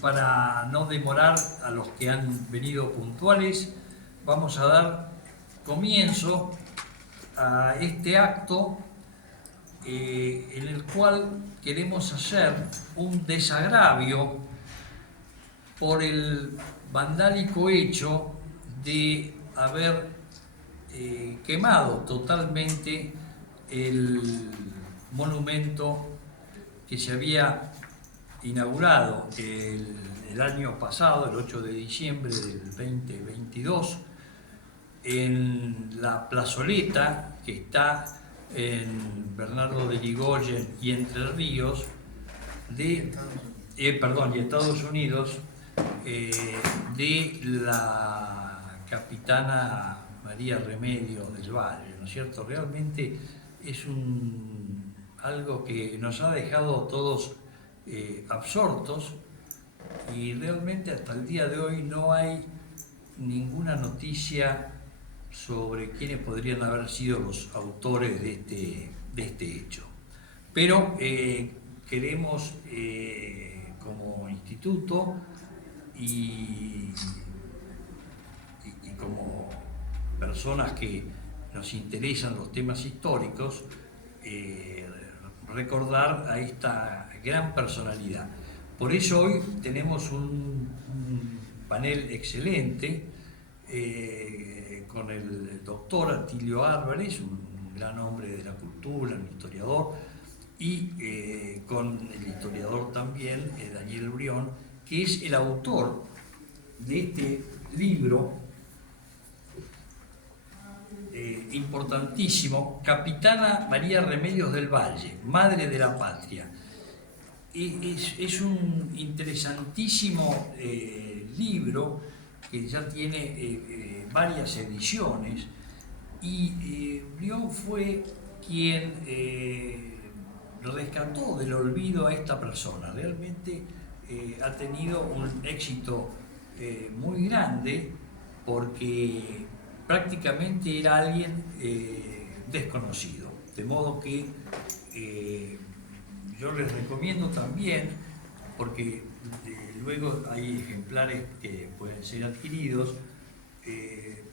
para no demorar a los que han venido puntuales, vamos a dar comienzo a este acto en el cual queremos hacer un desagravio por el vandálico hecho de haber quemado totalmente el monumento que se había inaugurado el año pasado, el 8 de diciembre del 2022, en la plazoleta que está en Bernardo de Irigoyen y Entre Ríos, y Estados Unidos, de la capitana María Remedios del Valle, ¿no es cierto? Realmente es algo que nos ha dejado todos absortos, y realmente hasta el día de hoy no hay ninguna noticia sobre quiénes podrían haber sido los autores de este hecho. Pero queremos, como instituto y como personas que nos interesan los temas históricos, recordar a esta gran personalidad. Por eso hoy tenemos un panel excelente con el doctor Atilio Álvarez, un gran hombre de la cultura, un historiador, y con el historiador también Daniel Brión, que es el autor de este libro importantísimo, Capitana María Remedios del Valle, Madre de la Patria. Es un interesantísimo libro que ya tiene varias ediciones, y Brión fue quien rescató del olvido a esta persona. Realmente ha tenido un éxito muy grande, porque prácticamente era alguien desconocido, de modo que yo les recomiendo también, porque luego hay ejemplares que pueden ser adquiridos,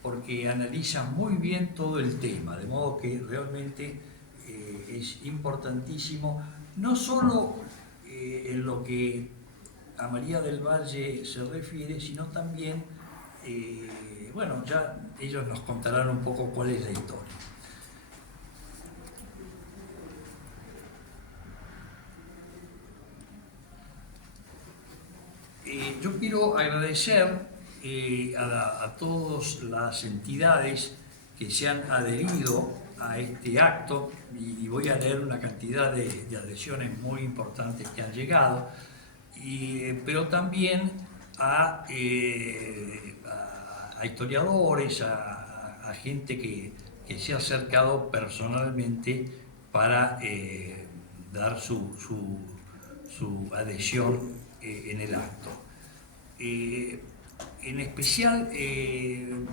porque analizan muy bien todo el tema, de modo que realmente es importantísimo, no solo en lo que a María del Valle se refiere, sino también, bueno, ya ellos nos contarán un poco cuál es la historia. Yo quiero agradecer a todas las entidades que se han adherido a este acto, y voy a leer una cantidad de adhesiones muy importantes que han llegado, pero también a historiadores, a gente que se ha acercado personalmente para dar su adhesión en el acto. En especial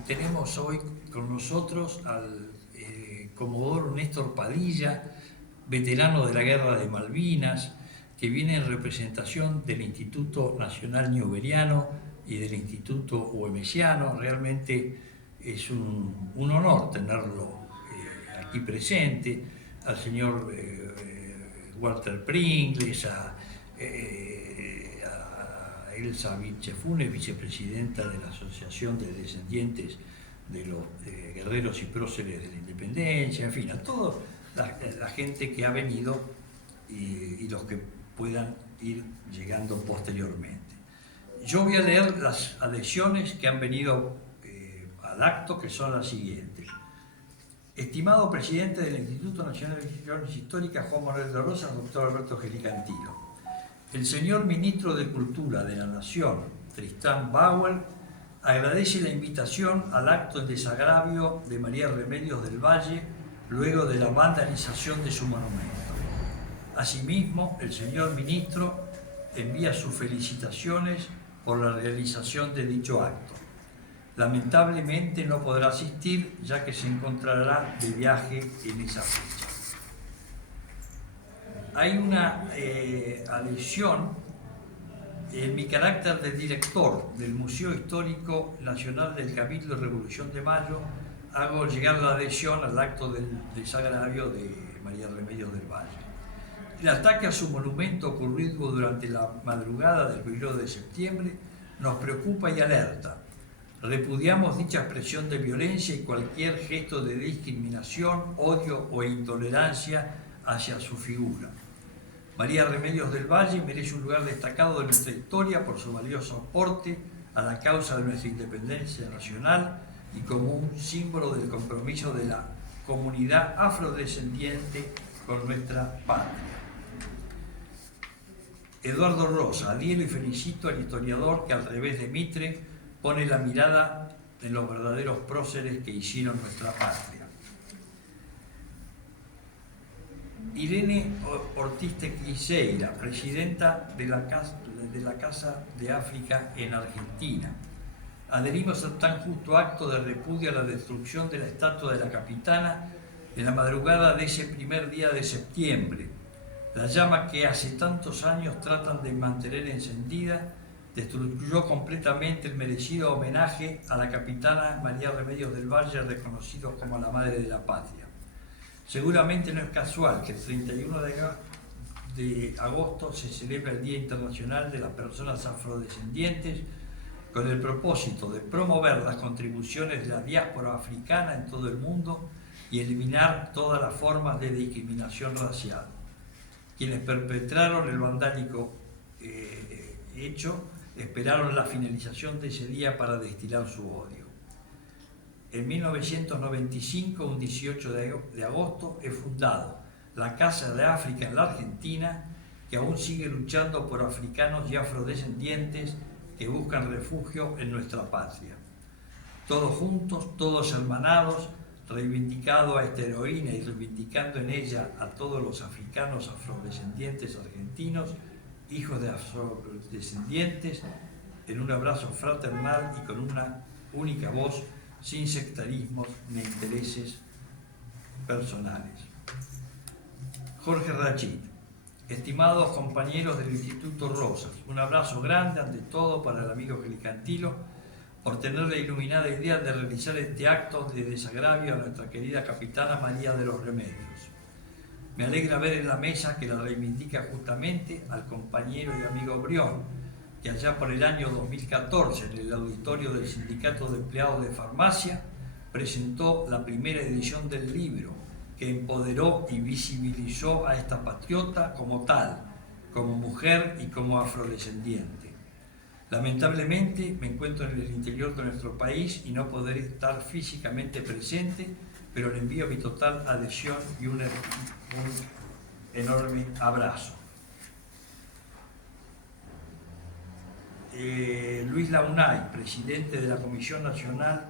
tenemos hoy con nosotros al comodoro Néstor Padilla, veterano de la Guerra de Malvinas, que viene en representación del Instituto Nacional Newberiano y del Instituto Güemesiano. Realmente es un honor tenerlo aquí presente, al señor Walter Pringles, a Elsa Vichefunes, vicepresidenta de la Asociación de Descendientes de los Guerreros y Próceres de la Independencia, en fin, a toda la gente que ha venido y los que puedan ir llegando posteriormente. Yo voy a leer las adhesiones que han venido al acto, que son las siguientes. Estimado presidente del Instituto Nacional de Instituciones Históricas, Juan Manuel de Rosas, doctor Alberto Gelicantino. El señor Ministro de Cultura de la Nación, Tristán Bauer, agradece la invitación al acto en desagravio de María Remedios del Valle luego de la vandalización de su monumento. Asimismo, el señor Ministro envía sus felicitaciones por la realización de dicho acto. Lamentablemente no podrá asistir, ya que se encontrará de viaje en esa fecha. Hay una adhesión En mi carácter de director del Museo Histórico Nacional del Cabildo Revolución de Mayo, hago llegar la adhesión al acto del desagravio de María Remedios del Valle. El ataque a su monumento ocurrido durante la madrugada del 1 de septiembre nos preocupa y alerta. Repudiamos dicha expresión de violencia y cualquier gesto de discriminación, odio o intolerancia hacia su figura. María Remedios del Valle merece un lugar destacado de nuestra historia por su valioso aporte a la causa de nuestra independencia nacional y como un símbolo del compromiso de la comunidad afrodescendiente con nuestra patria. Eduardo Rosa, adhiero y felicito al historiador que al revés de Mitre pone la mirada en los verdaderos próceres que hicieron nuestra patria. Irene Ortiz Tequiseira, presidenta de la Casa de África en Argentina. Adherimos al tan justo acto de repudio a la destrucción de la estatua de la capitana en la madrugada de ese primer día de septiembre. La llama que hace tantos años tratan de mantener encendida destruyó completamente el merecido homenaje a la capitana María Remedios del Valle, reconocido como la madre de la patria. Seguramente no es casual que el 31 de agosto se celebra el Día Internacional de las Personas Afrodescendientes con el propósito de promover las contribuciones de la diáspora africana en todo el mundo y eliminar todas las formas de discriminación racial. Quienes perpetraron el vandálico hecho esperaron la finalización de ese día para destilar su odio. En 1995, un 18 de agosto, es fundado la Casa de África en la Argentina, que aún sigue luchando por africanos y afrodescendientes que buscan refugio en nuestra patria. Todos juntos, todos hermanados, reivindicando a esta heroína y reivindicando en ella a todos los africanos afrodescendientes argentinos, hijos de afrodescendientes, en un abrazo fraternal y con una única voz, sin sectarismos ni intereses personales. Jorge Rachid, estimados compañeros del Instituto Rosas, un abrazo grande ante todo para el amigo Gelicantilo por tener la iluminada idea de realizar este acto de desagravio a nuestra querida capitana María de los Remedios. Me alegra ver en la mesa que la reivindica justamente al compañero y amigo Brión, que allá por el año 2014 en el auditorio del Sindicato de Empleados de Farmacia presentó la primera edición del libro que empoderó y visibilizó a esta patriota como tal, como mujer y como afrodescendiente. Lamentablemente me encuentro en el interior de nuestro país y no podré estar físicamente presente, pero le envío mi total adhesión y un enorme abrazo. Luis Launay, presidente de la Comisión Nacional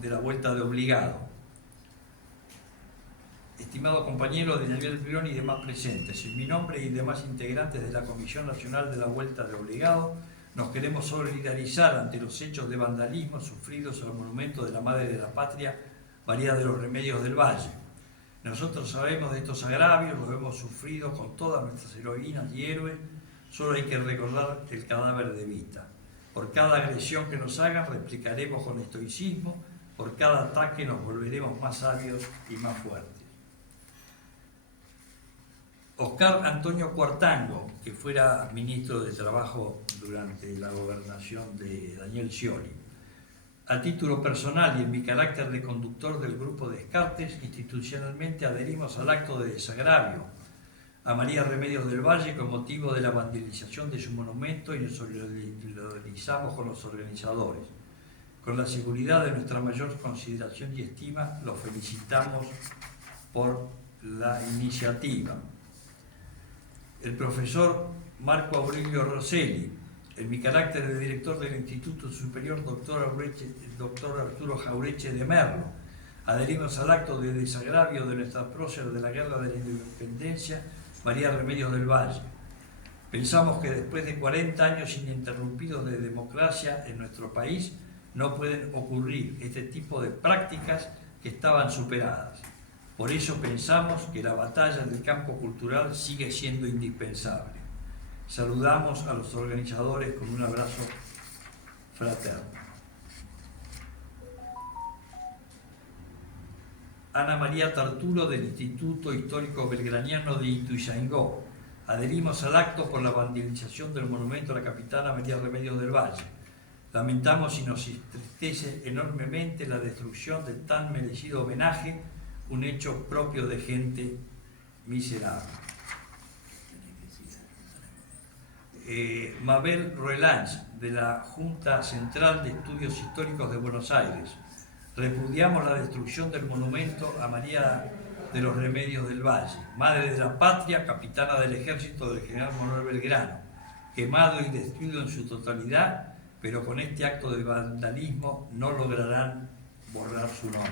de la Vuelta de Obligado. Estimado compañero de Daniel Brión y demás presentes, en mi nombre y demás integrantes de la Comisión Nacional de la Vuelta de Obligado, nos queremos solidarizar ante los hechos de vandalismo sufridos al monumento de la Madre de la Patria, María de los Remedios del Valle. Nosotros sabemos de estos agravios, los hemos sufrido con todas nuestras heroínas y héroes. Solo hay que recordar el cadáver de Vita. Por cada agresión que nos hagan, replicaremos con estoicismo. Por cada ataque nos volveremos más sabios y más fuertes. Oscar Antonio Cuartango, que fuera ministro de Trabajo durante la gobernación de Daniel Scioli. A título personal y en mi carácter de conductor del Grupo Descartes, institucionalmente adherimos al acto de desagravio a María Remedios del Valle con motivo de la vandalización de su monumento y nos solidarizamos con los organizadores. Con la seguridad de nuestra mayor consideración y estima, los felicitamos por la iniciativa. El profesor Marco Aurelio Rosselli, en mi carácter de director del Instituto Superior Dr. Arturo Jaureche de Merlo, adherimos al acto de desagravio de nuestra prócer de la Guerra de la Independencia, María Remedios del Valle. Pensamos que después de 40 años ininterrumpidos de democracia en nuestro país, no pueden ocurrir este tipo de prácticas que estaban superadas. Por eso pensamos que la batalla del campo cultural sigue siendo indispensable. Saludamos a los organizadores con un abrazo fraterno. Ana María Tarturo, del Instituto Histórico Belgraniano de Ituzaingó. Adherimos al acto por la vandalización del monumento a la capitana María Remedios del Valle. Lamentamos y nos entristece enormemente la destrucción de tan merecido homenaje, un hecho propio de gente miserable. Mabel Roelange, de la Junta Central de Estudios Históricos de Buenos Aires. Repudiamos la destrucción del monumento a María de los Remedios del Valle, madre de la patria, capitana del ejército del general Manuel Belgrano, quemado y destruido en su totalidad, pero con este acto de vandalismo no lograrán borrar su nombre.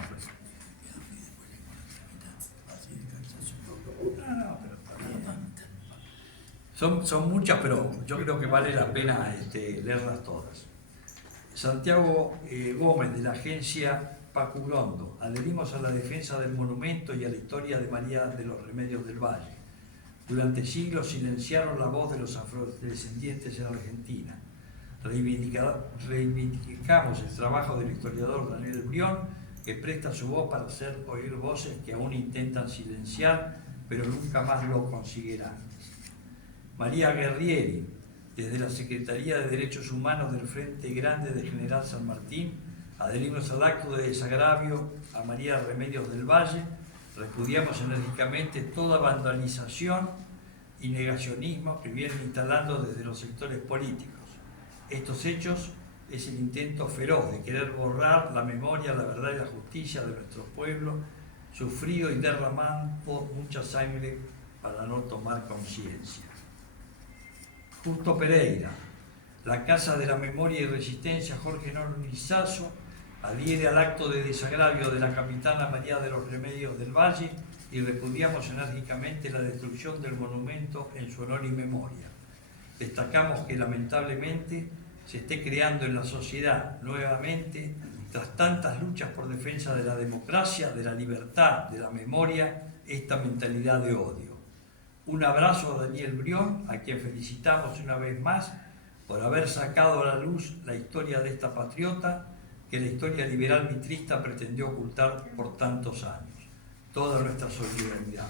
Son muchas, pero yo creo que vale la pena leerlas todas. Santiago Gómez, de la agencia Pacu Grondo. Adherimos a la defensa del monumento y a la historia de María de los Remedios del Valle. Durante siglos silenciaron la voz de los afrodescendientes en Argentina. Reivindicamos el trabajo del historiador Daniel Brión, que presta su voz para hacer oír voces que aún intentan silenciar, pero nunca más lo conseguirán. María Guerrieri, desde la Secretaría de Derechos Humanos del Frente Grande de General San Martín, adherimos al acto de desagravio a María Remedios del Valle, repudiamos enérgicamente toda vandalización y negacionismo que vienen instalando desde los sectores políticos. Estos hechos es el intento feroz de querer borrar la memoria, la verdad y la justicia de nuestro pueblo, sufrido y derramando mucha sangre para no tomar conciencia. Justo Pereira, la Casa de la Memoria y Resistencia Jorge Nornizazo, adhiere al acto de desagravio de la capitana María de los Remedios del Valle y repudiamos enérgicamente la destrucción del monumento en su honor y memoria. Destacamos que lamentablemente se esté creando en la sociedad nuevamente, tras tantas luchas por defensa de la democracia, de la libertad, de la memoria, esta mentalidad de odio. Un abrazo a Daniel Brión, a quien felicitamos una vez más por haber sacado a la luz la historia de esta patriota que la historia liberal mitrista pretendió ocultar por tantos años. Toda nuestra solidaridad.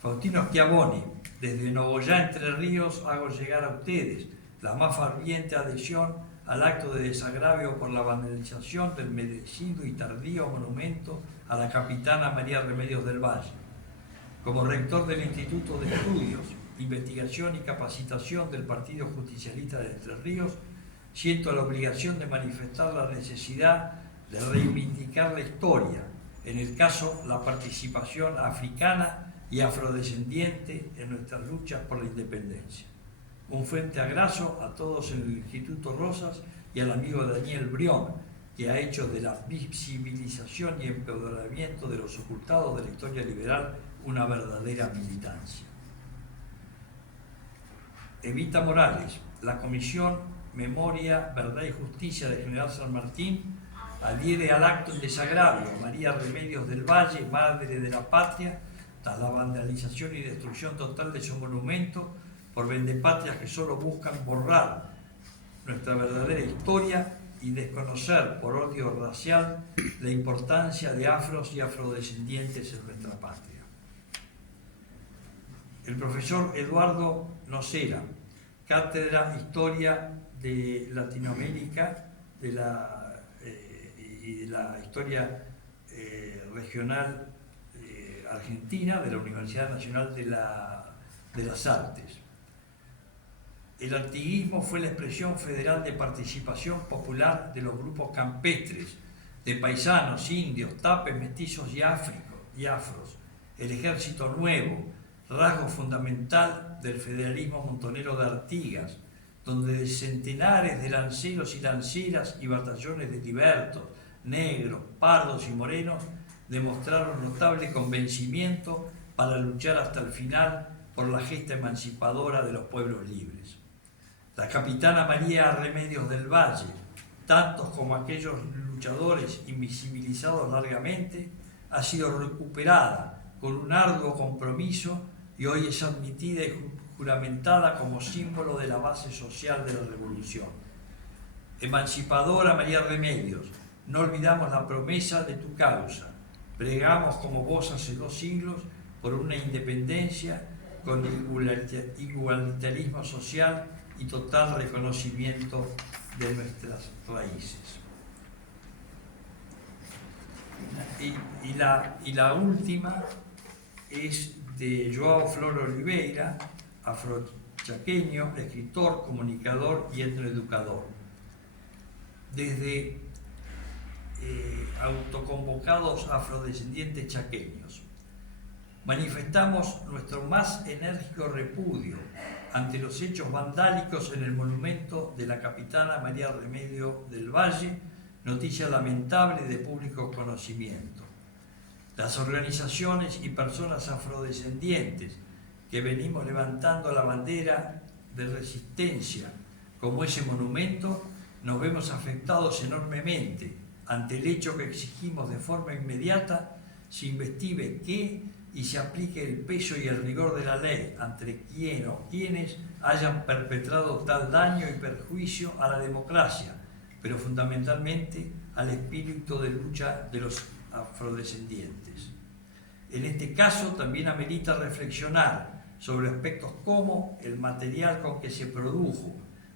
Faustino Schiavoni, desde Nogoyá, Entre Ríos, hago llegar a ustedes la más ferviente adhesión al acto de desagravio por la vandalización del merecido y tardío monumento a la capitana María Remedios del Valle. Como rector del Instituto de Estudios, Investigación y Capacitación del Partido Justicialista de Entre Ríos, siento la obligación de manifestar la necesidad de reivindicar la historia, en el caso la participación africana y afrodescendiente en nuestras luchas por la independencia. Un fuerte abrazo a todos en el Instituto Rosas y al amigo Daniel Brión, que ha hecho de la visibilización y empoderamiento de los ocultados de la historia liberal una verdadera militancia. Evita Morales, la Comisión Memoria, Verdad y Justicia de General San Martín, adhiere al acto en desagravio a María Remedios del Valle, madre de la patria, tras la vandalización y destrucción total de su monumento por vendepatrias que solo buscan borrar nuestra verdadera historia y desconocer por odio racial la importancia de afros y afrodescendientes en nuestra patria. El profesor Eduardo Nocera, Cátedra Historia de Latinoamérica y de la Historia Regional Argentina de la Universidad Nacional de las Artes. El artiguismo fue la expresión federal de participación popular de los grupos campestres, de paisanos, indios, tapes, mestizos y afros. El Ejército Nuevo, rasgo fundamental del federalismo montonero de Artigas, donde centenares de lanceros y lanceras y batallones de libertos, negros, pardos y morenos demostraron notable convencimiento para luchar hasta el final por la gesta emancipadora de los pueblos libres. La capitana María Remedios del Valle, tantos como aquellos luchadores invisibilizados largamente, ha sido recuperada con un arduo compromiso y hoy es admitida y juramentada como símbolo de la base social de la revolución. Emancipadora María Remedios, no olvidamos la promesa de tu causa. Pregamos como vos hace 2 siglos por una independencia con igualitarismo social y total reconocimiento de nuestras raíces. Y la última es de Joao Flor Oliveira, afrochaqueño, escritor, comunicador y etnoeducador. Desde autoconvocados afrodescendientes chaqueños, manifestamos nuestro más enérgico repudio ante los hechos vandálicos en el monumento de la capitana María Remedio del Valle, noticia lamentable de público conocimiento. Las organizaciones y personas afrodescendientes que venimos levantando la bandera de resistencia como ese monumento, nos vemos afectados enormemente ante el hecho que exigimos de forma inmediata se investigue qué y se aplique el peso y el rigor de la ley ante quien o quienes hayan perpetrado tal daño y perjuicio a la democracia, pero fundamentalmente al espíritu de lucha de los afrodescendientes. En este caso también amerita reflexionar sobre aspectos como el material con que se produjo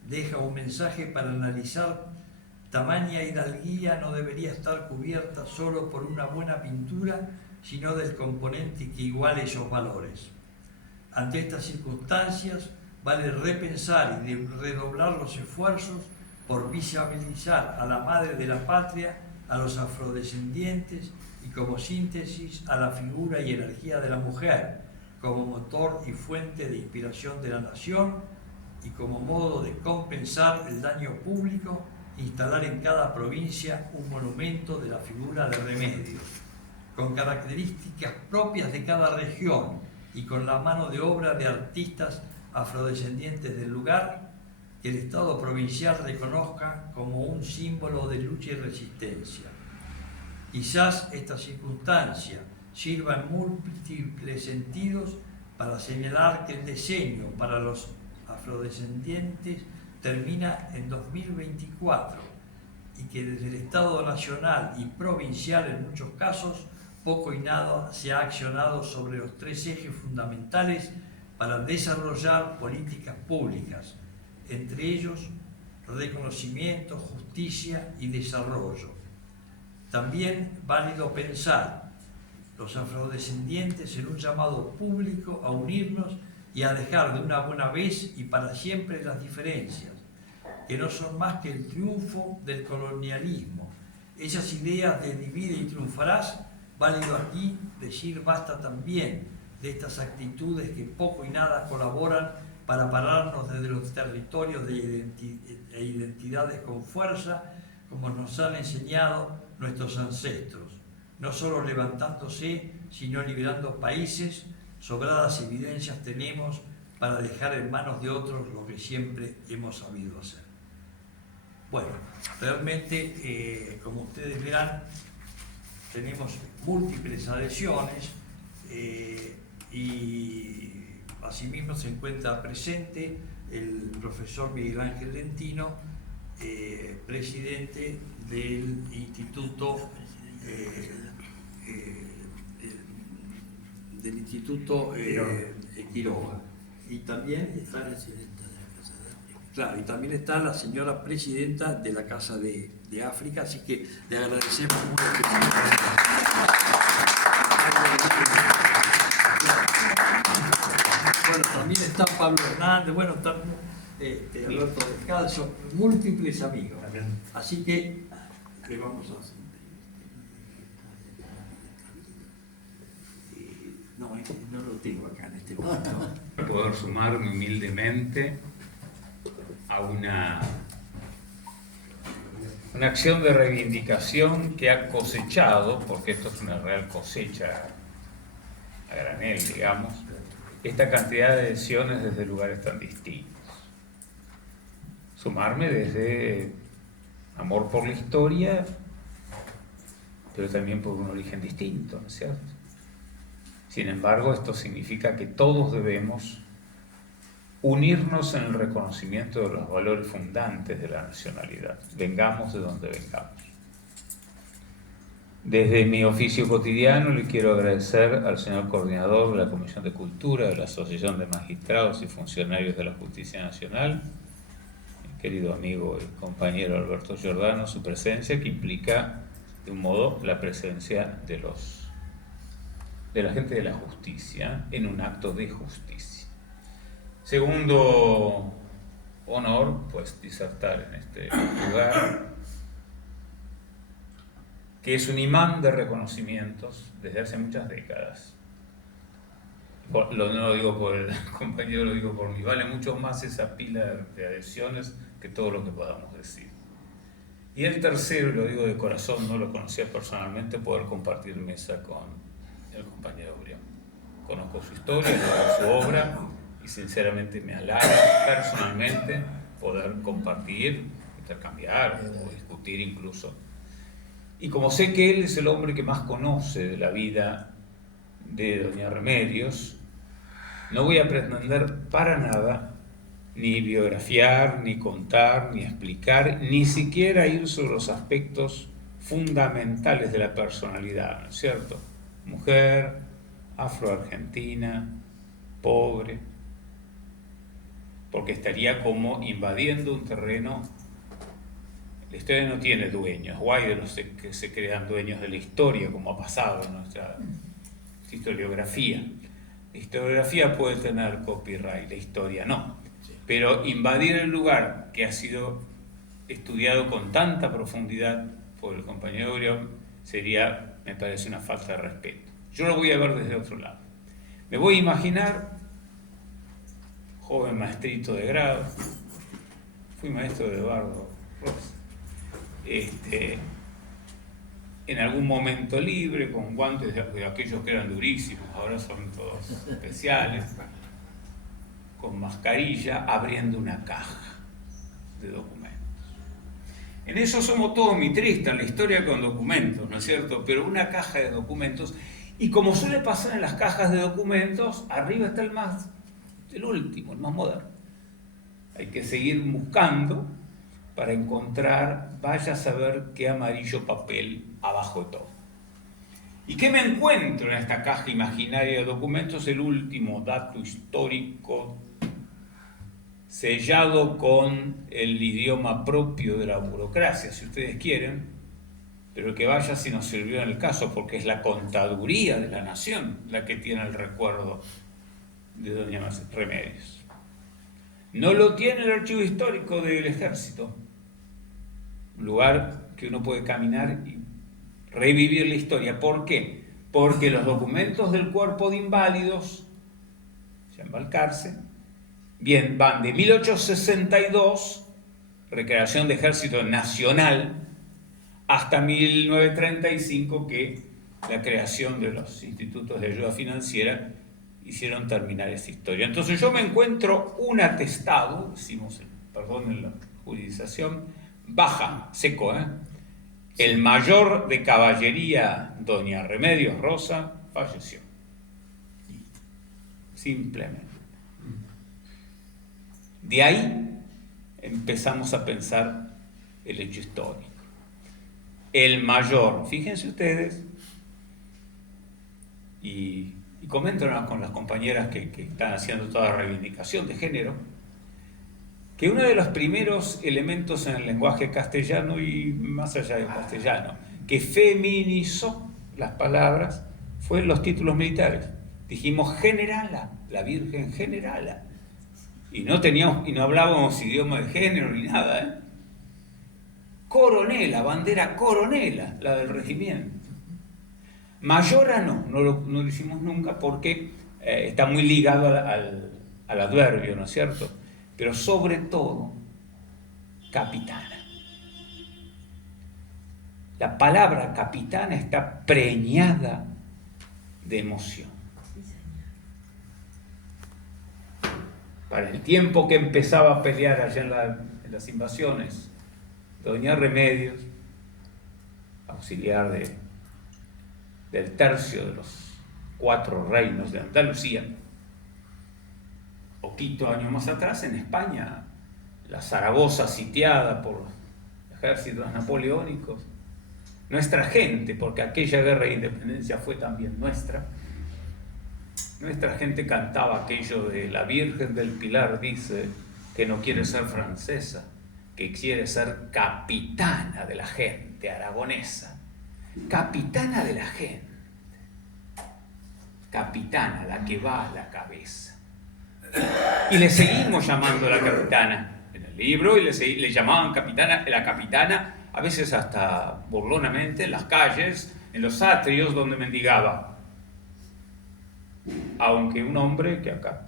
deja un mensaje para analizar. Tamaña hidalguía no debería estar cubierta solo por una buena pintura, sino del componente que iguale esos valores. Ante estas circunstancias, vale repensar y redoblar los esfuerzos por visibilizar a la madre de la patria, a los afrodescendientes y como síntesis a la figura y energía de la mujer, como motor y fuente de inspiración de la nación y como modo de compensar el daño público, instalar en cada provincia un monumento de la figura de Remedios, con características propias de cada región y con la mano de obra de artistas afrodescendientes del lugar, que el Estado provincial reconozca como un símbolo de lucha y resistencia. Quizás esta circunstancia sirva en múltiples sentidos para señalar que el diseño para los afrodescendientes termina en 2024 y que desde el Estado nacional y provincial en muchos casos poco y nada se ha accionado sobre los 3 ejes fundamentales para desarrollar políticas públicas, entre ellos reconocimiento, justicia y desarrollo. También válido pensar los afrodescendientes en un llamado público a unirnos y a dejar de una buena vez y para siempre las diferencias, que no son más que el triunfo del colonialismo. Esas ideas de divide y triunfarás, válido aquí decir basta también de estas actitudes que poco y nada colaboran para pararnos desde los territorios de identidades con fuerza, como nos han enseñado nuestros ancestros, no solo levantándose, sino liberando países. Sobradas evidencias tenemos para dejar en manos de otros lo que siempre hemos sabido hacer. Bueno, realmente, como ustedes verán, tenemos múltiples adhesiones y asimismo se encuentra presente el profesor Miguel Ángel Lentino, presidente del Instituto Quiroga. Y también está claro, y también está la señora presidenta de la Casa de África, así que le agradecemos mucho. Bueno, también está Pablo Hernández, bueno, está Alberto Descalzo, múltiples amigos. Así que le vamos a hacer. No lo tengo acá en este momento. Poder sumarme humildemente a una acción de reivindicación que ha cosechado, porque esto es una real cosecha a granel, digamos, esta cantidad de adhesiones desde lugares tan distintos. Sumarme desde amor por la historia, pero también por un origen distinto, ¿no es cierto? Sin embargo, esto significa que todos debemos unirnos en el reconocimiento de los valores fundantes de la nacionalidad, vengamos de donde vengamos. Desde mi oficio cotidiano le quiero agradecer al señor coordinador de la Comisión de Cultura de la Asociación de Magistrados y Funcionarios de la Justicia Nacional, mi querido amigo y compañero Alberto Giordano, su presencia, que implica de un modo la presencia de la gente de la justicia en un acto de justicia. Segundo honor, pues disertar en este lugar, que es un imán de reconocimientos desde hace muchas décadas. No lo digo por el compañero, lo digo por mí. Vale mucho más esa pila de adhesiones que todo lo que podamos decir. Y el tercero, lo digo de corazón, no lo conocía personalmente, poder compartir mesa con el compañero Urián. Conozco su historia, conozco su obra y sinceramente me halaga personalmente poder compartir, intercambiar o discutir incluso. Y como sé que él es el hombre que más conoce de la vida de doña Remedios, no voy a pretender para nada ni biografiar, ni contar, ni explicar, ni siquiera ir sobre los aspectos fundamentales de la personalidad, ¿no es cierto? Mujer, afroargentina, pobre, porque estaría como invadiendo un terreno. La historia no tiene dueños, guay de los que se crean dueños de la historia, como ha pasado en nuestra historiografía. La historiografía puede tener copyright, la historia no. Pero invadir el lugar que ha sido estudiado con tanta profundidad por el compañero Urión sería, me parece, una falta de respeto. Yo lo voy a ver desde otro lado. Me voy a imaginar, joven maestrito de grado, fui maestro de Eduardo Rosa, en algún momento libre, con guantes de aquellos que eran durísimos, ahora son todos especiales, con mascarilla, abriendo una caja de documentos. En eso somos todos mitristas, la historia con documentos, ¿no es cierto? Pero una caja de documentos, y como suele pasar en las cajas de documentos, arriba está el último, el más moderno. Hay que seguir buscando para encontrar, vaya a saber qué amarillo papel abajo de todo. ¿Y qué me encuentro en esta caja imaginaria de documentos? El último dato histórico sellado con el idioma propio de la burocracia, si ustedes quieren, pero el que vaya si nos sirvió en el caso, porque es la contaduría de la nación la que tiene el recuerdo de doña Remedios. No lo tiene el archivo histórico del ejército, un lugar que uno puede caminar y revivir la historia. ¿Por qué? Porque los documentos del cuerpo de inválidos, ya en Balcarce, bien, van de 1862, recreación de ejército nacional, hasta 1935, que la creación de los institutos de ayuda financiera hicieron terminar esta historia. Entonces yo me encuentro un atestado, decimos, perdón en la juridización, baja, seco, el mayor de caballería, doña Remedios Rosa, falleció. Simplemente. De ahí empezamos a pensar el hecho histórico. El mayor, fíjense ustedes, y coméntanos con las compañeras que están haciendo toda la reivindicación de género, que uno de los primeros elementos en el lenguaje castellano y más allá del castellano, que feminizó las palabras, fue los títulos militares. Dijimos generala, la Virgen generala. Y no hablábamos idioma de género ni nada, Coronela, bandera coronela, la del regimiento. Mayora no lo hicimos nunca porque está muy ligado al adverbio, ¿no es cierto? Pero sobre todo, capitana. La palabra capitana está preñada de emoción. Para el tiempo que empezaba a pelear allá en las invasiones, doña Remedios, auxiliar del tercio de los 4 reinos de Andalucía, poquito años más atrás, en España, la Zaragoza sitiada por ejércitos napoleónicos, nuestra gente, porque aquella guerra de independencia fue también nuestra gente cantaba aquello de la Virgen del Pilar dice que no quiere ser francesa, que quiere ser capitana de la gente aragonesa, capitana de la gente, capitana, la que va a la cabeza. Y le seguimos llamando la capitana en el libro, y le llamaban capitana, la capitana, a veces hasta burlonamente, en las calles, en los atrios donde mendigaba. Aunque un hombre, que acá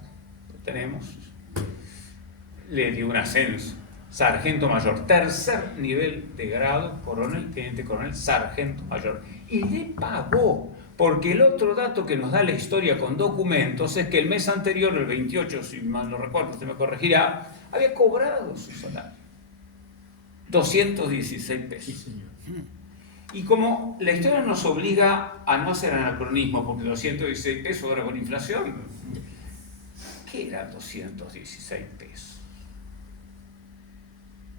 lo tenemos, le dio un ascenso, sargento mayor, tercer nivel de grado, coronel, teniente coronel, sargento mayor, y le pagó, porque el otro dato que nos da la historia con documentos es que el mes anterior, el 28, si mal no recuerdo, usted me corregirá, había cobrado su salario, 216 pesos. Sí, señor. Y como la historia nos obliga a no hacer anacronismo, porque 216 pesos ahora con inflación, ¿qué era 216 pesos?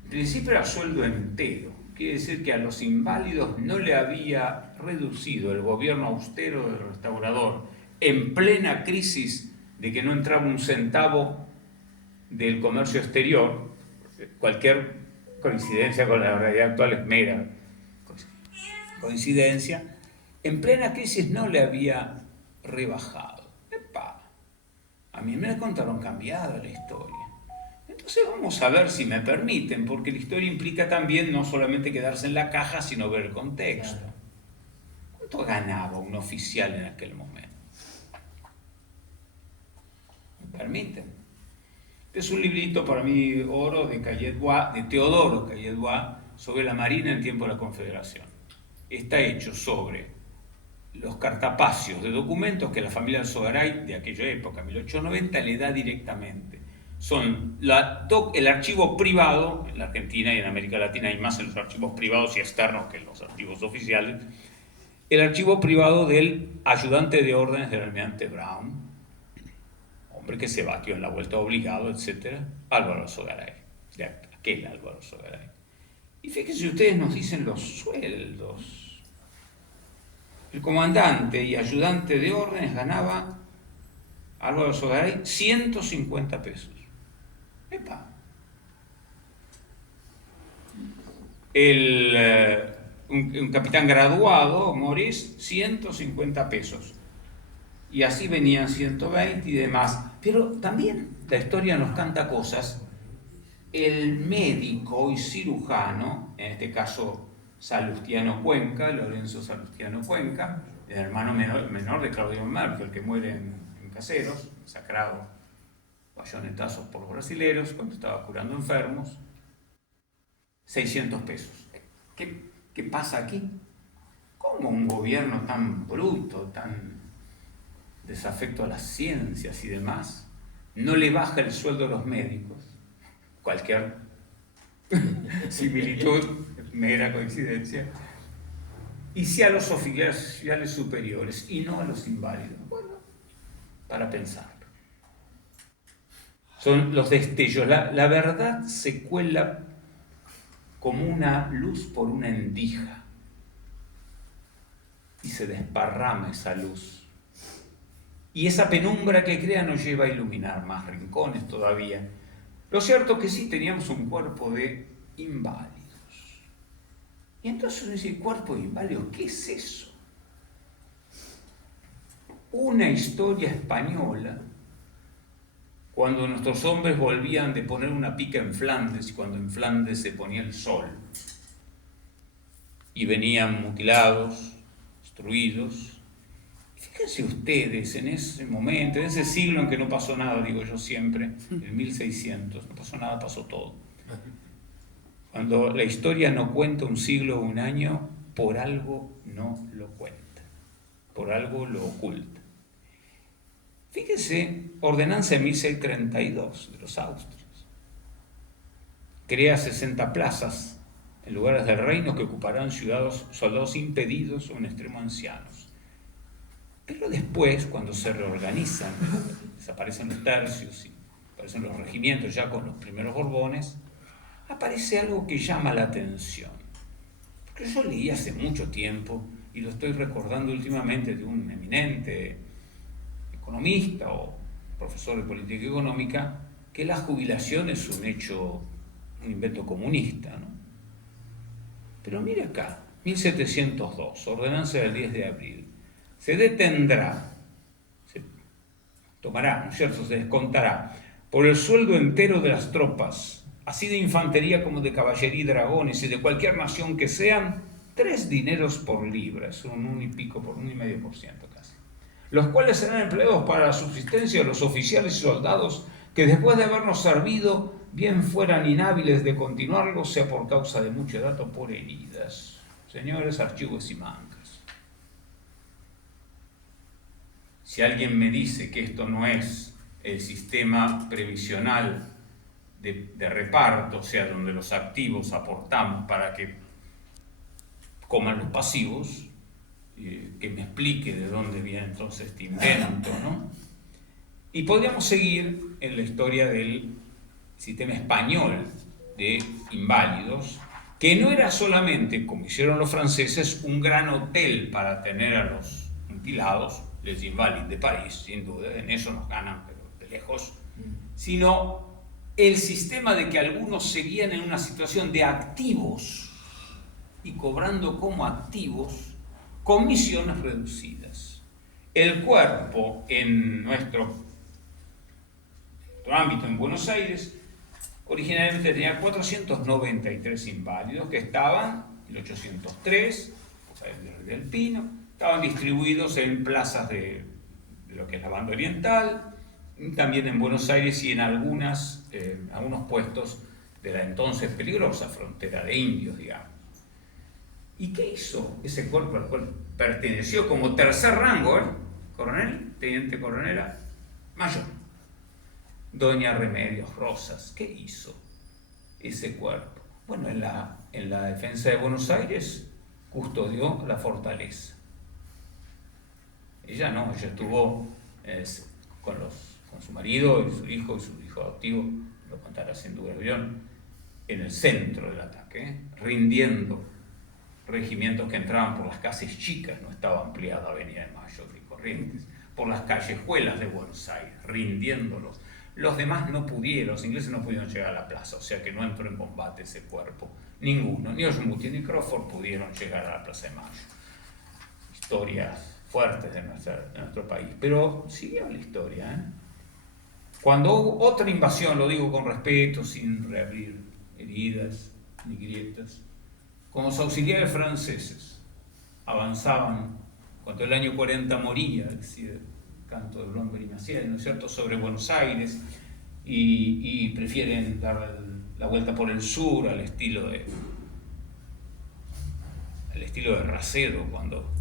En principio era sueldo entero, quiere decir que a los inválidos no le había reducido el gobierno austero del restaurador, en plena crisis de que no entraba un centavo del comercio exterior. Cualquier coincidencia con la realidad actual es mera coincidencia, en plena crisis no le había rebajado. ¡Epa! A mí me la contaron cambiada la historia. Entonces vamos a ver si me permiten, porque la historia implica también no solamente quedarse en la caja, sino ver el contexto. ¿Cuánto ganaba un oficial en aquel momento? ¿Me permiten? Este es un librito para mí, oro, de Teodoro Cayet-Bois, sobre la Marina en tiempo de la Confederación. Está hecho sobre los cartapacios de documentos que la familia Alzogaray de aquella época, 1890, le da directamente. Son el archivo privado, en la Argentina y en América Latina hay más en los archivos privados y externos que en los archivos oficiales, el archivo privado del ayudante de órdenes del almirante Brown, hombre que se batió en la vuelta obligado, etc., Álvaro Alzogaray, de aquel Álvaro Alzogaray. Y fíjense, ustedes nos dicen los sueldos. El comandante y ayudante de órdenes ganaba, Álvaro Alzogaray, 150 pesos. ¡Epa! Un capitán graduado, Morís, 150 pesos. Y así venían 120 y demás. Pero también la historia nos canta cosas. El médico y cirujano, en este caso Salustiano Cuenca, Lorenzo Salustiano Cuenca, el hermano menor de Claudio Marco, el que muere en Caseros, masacrado bayonetazos por los brasileros cuando estaba curando enfermos, 600 pesos. ¿Qué pasa aquí? ¿Cómo un gobierno tan bruto, tan desafecto a las ciencias y demás, no le baja el sueldo a los médicos? Cualquier similitud, mera coincidencia. Y si a los oficiales superiores y no a los inválidos. Bueno, para pensarlo. Son los destellos. La verdad se cuela como una luz por una endija y se desparrama esa luz. Y esa penumbra que crea nos lleva a iluminar más rincones todavía. Lo cierto es que sí teníamos un cuerpo de inválidos. Y entonces uno dice, ¿cuerpo de inválidos? ¿Qué es eso? Una historia española, cuando nuestros hombres volvían de poner una pica en Flandes, y cuando en Flandes se ponía el sol, y venían mutilados, destruidos. Fíjense ustedes, en ese momento, en ese siglo en que no pasó nada, digo yo siempre, en 1600, no pasó nada, pasó todo. Cuando la historia no cuenta un siglo o un año, por algo no lo cuenta, por algo lo oculta. Fíjense, ordenanza de 1632 de los austrios. Crea 60 plazas en lugares del reino que ocuparán soldados impedidos o en extremo ancianos. Pero después, cuando se reorganizan, desaparecen los tercios y aparecen los regimientos ya con los primeros Borbones, aparece algo que llama la atención. Porque yo leí hace mucho tiempo, y lo estoy recordando últimamente de un eminente economista o profesor de política económica, que la jubilación es un hecho, un invento comunista, ¿no? Pero mire acá, 1702, ordenanza del 10 de abril, se detendrá, se tomará, ¿no es cierto?, se descontará por el sueldo entero de las tropas, así de infantería como de caballería y dragones, y de cualquier nación que sean, 3 dineros por libra, es un 1,5% casi, los cuales serán empleados para la subsistencia de los oficiales y soldados que después de habernos servido, bien fueran inhábiles de continuarlo, sea por causa de mucha edad o por heridas. Señores, archivos y mancas. Si alguien me dice que esto no es el sistema previsional de reparto, o sea, donde los activos aportamos para que coman los pasivos, que me explique de dónde viene entonces este invento, ¿no? Y podríamos seguir en la historia del sistema español de inválidos, que no era solamente, como hicieron los franceses, un gran hotel para tener a los mutilados, les Invalides de París, sin duda, en eso nos ganan, pero de lejos, sino el sistema de que algunos seguían en una situación de activos y cobrando como activos comisiones reducidas. El cuerpo en nuestro ámbito en Buenos Aires originalmente tenía 493 inválidos que estaban, en 1803, del Pino, estaban distribuidos en plazas de lo que es la banda oriental, también en Buenos Aires y en algunos puestos de la entonces peligrosa frontera de indios, digamos. ¿Y qué hizo ese cuerpo al cual perteneció como tercer rango, coronel, teniente coronela, mayor? Doña Remedios Rosas, ¿qué hizo ese cuerpo? Bueno, en la defensa de Buenos Aires custodió la fortaleza. Ella no, ella estuvo con su marido y su hijo adoptivo, lo contará sin duda en el centro del ataque, rindiendo regimientos que entraban por las calles chicas, no estaba ampliada Avenida de Mayo y Corrientes, por las callejuelas de Buenos Aires, rindiéndolos. Los demás no pudieron, los ingleses no pudieron llegar a la plaza, o sea que no entró en combate ese cuerpo. Ninguno, ni Osmuti ni Crawford pudieron llegar a la Plaza de Mayo. Historias fuertes de nuestro país, pero siguió la historia, ¿eh? Cuando hubo otra invasión, lo digo con respeto, sin reabrir heridas ni grietas, como los auxiliares franceses avanzaban, cuando el año 40 moría, decía el canto de Blomberg y Maciel, ¿no es cierto?, sobre Buenos Aires, y prefieren dar la vuelta por el sur al estilo de Racedo, cuando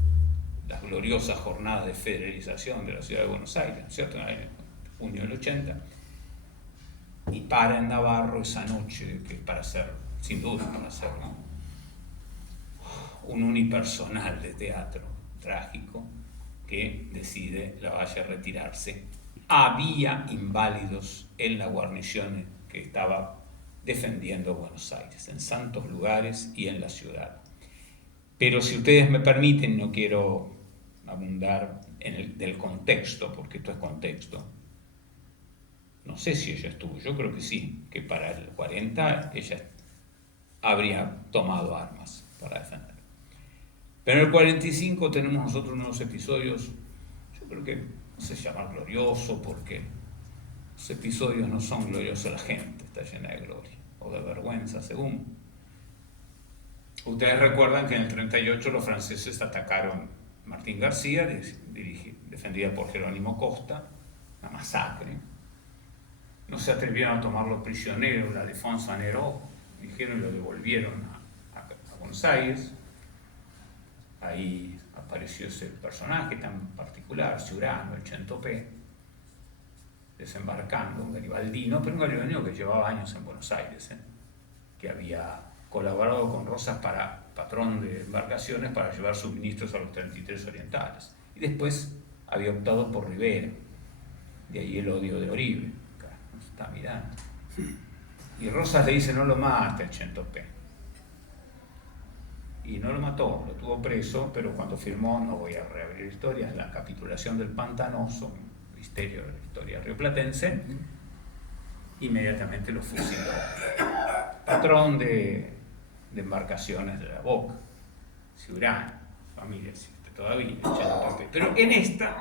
las gloriosas jornadas de federalización de la ciudad de Buenos Aires, ¿no es cierto?, en junio del 80, y para en Navarro esa noche, que para hacer, sin duda, ¿no?, un unipersonal de teatro trágico que decide la Valle retirarse. Había inválidos en la guarnición que estaba defendiendo Buenos Aires, en santos lugares y en la ciudad. Pero si ustedes me permiten, no quiero abundar en del contexto, porque esto es contexto. No sé si ella estuvo, yo creo que sí, que para el 40 ella habría tomado armas para defender. Pero en el 45 tenemos nosotros unos episodios, yo creo que no se llama glorioso, porque los episodios no son gloriosos, la gente está llena de gloria, o de vergüenza, según. Ustedes recuerdan que en el 38 los franceses atacaron Martín García, defendida por Jerónimo Costa, una masacre. No se atrevieron a tomarlo prisionero, la Alphonse Aneró, dijeron y lo devolvieron a Buenos Aires. Ahí apareció ese personaje tan particular, Ciurano, el Chentopé, desembarcando, un garibaldino, pero un garibaldino que llevaba años en Buenos Aires, que había colaborado con Rosas patrón de embarcaciones, para llevar suministros a los 33 orientales. Y después había optado por Rivera, de ahí el odio de Oribe. está mirando. Y Rosas le dice, no lo mate el Chentopé. Y no lo mató, lo tuvo preso, pero cuando firmó, no voy a reabrir historias, la capitulación del Pantanoso, un misterio de la historia rioplatense, inmediatamente lo fusiló. Patrón de embarcaciones de la Boca, Ciurán, familia existe todavía, Chentopé. Pero en esta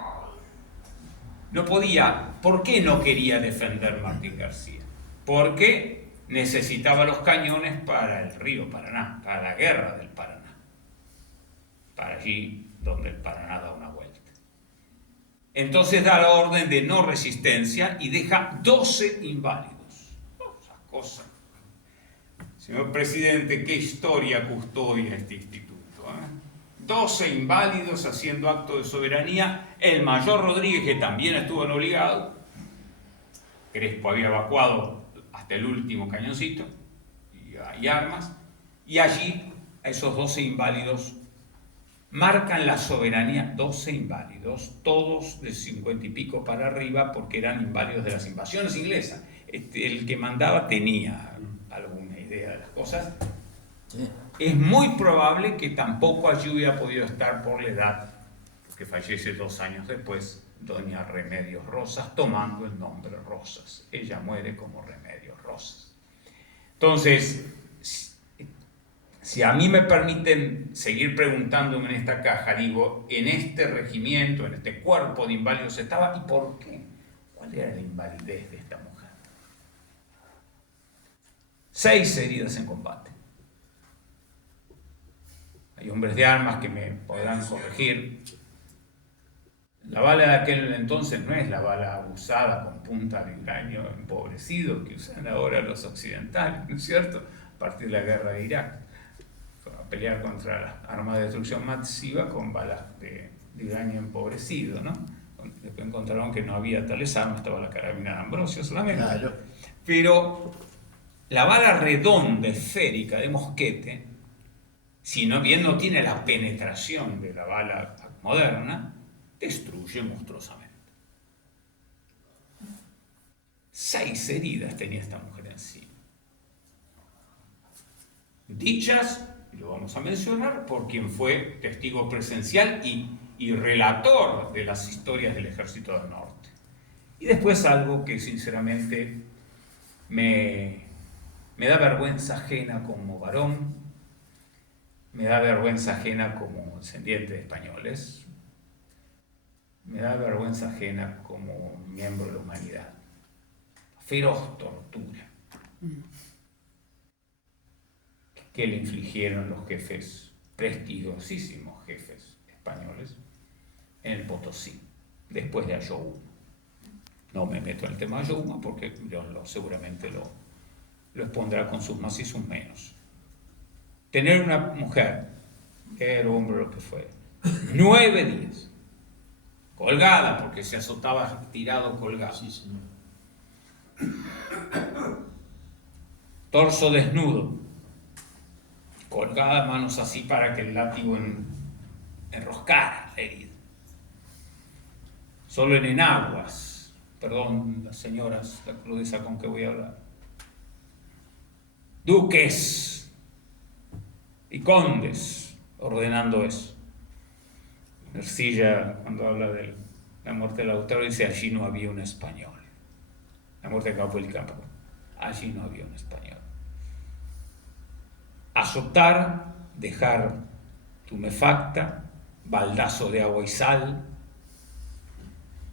no podía. ¿Por qué no quería defender Martín García? Porque necesitaba los cañones para el río Paraná, para la guerra del Paraná, para allí donde el Paraná da una vuelta. Entonces da la orden de no resistencia y deja 12 inválidos. Esas cosas. Señor presidente, ¿qué historia custodia este instituto? 12 inválidos haciendo acto de soberanía. El mayor Rodríguez, que también estuvo en obligado. Crespo había evacuado hasta el último cañoncito y armas. Y allí, esos 12 inválidos marcan la soberanía. 12 inválidos, todos de 50 y pico para arriba, porque eran inválidos de las invasiones inglesas. El que mandaba tenía alguna idea de las cosas. Sí. Es muy probable que tampoco allí hubiera podido estar por la edad, porque fallece 2 años después, doña Remedios Rosas, tomando el nombre Rosas. Ella muere como Remedios Rosas. Entonces, si a mí me permiten seguir preguntándome en esta caja, digo, en este regimiento, en este cuerpo de inválidos estaba, ¿y por qué? ¿Cuál era la invalidez de esta mujer? 6 heridas en combate. Hay hombres de armas que me podrán corregir. La bala de aquel entonces no es la bala usada con punta de uranio empobrecido que usan ahora los occidentales, ¿no es cierto? A partir de la guerra de Irak, a pelear contra las armas de destrucción masiva con balas de uranio empobrecido, ¿no? Después encontraron que no había tales armas, estaba la carabina de Ambrosio solamente. Claro. Pero la bala redonda, esférica de mosquete, si no bien no tiene la penetración de la bala moderna, destruye monstruosamente. 6 heridas tenía esta mujer encima. Dichas, y lo vamos a mencionar, por quien fue testigo presencial y relator de las historias del Ejército del Norte. Y después algo que sinceramente me da vergüenza ajena como varón, me da vergüenza ajena como descendiente de españoles, me da vergüenza ajena como miembro de la humanidad. Feroz tortura que le infligieron los jefes, prestigiosísimos jefes españoles, en el Potosí, después de Ayohuma. No me meto en el tema de Ayohuma porque seguramente lo expondrá con sus más y sus menos. Tener una mujer, era hombre lo que fue, 9 días, colgada, porque se azotaba tirado colgado. Sí, señor. Torso desnudo, colgada, manos así para que el látigo enroscara la herida. Solo en enaguas, perdón las señoras, la crudeza con que voy a hablar. Duques y condes ordenando eso. Ercilla, cuando habla de la muerte del autor, dice: allí no había un español. La muerte de Campo del Campo, allí no había un español. Azotar, dejar tumefacta, baldazo de agua y sal,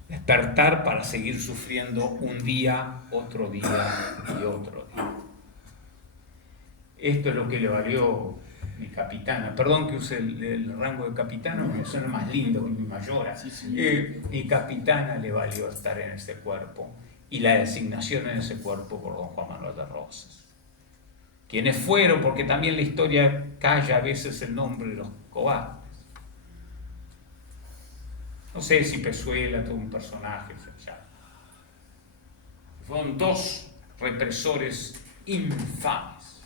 despertar para seguir sufriendo un día, otro día y otro día. Esto es lo que le valió mi capitana. Perdón que use el rango de capitana, porque suena más lindo que mi mayora. Mi capitana le valió estar en este cuerpo y la designación en ese cuerpo por don Juan Manuel de Rosas. Quienes fueron, porque también la historia calla a veces el nombre de los cobardes. No sé si Pezuela tuvo un personaje, ya. Fueron 2 represores infames.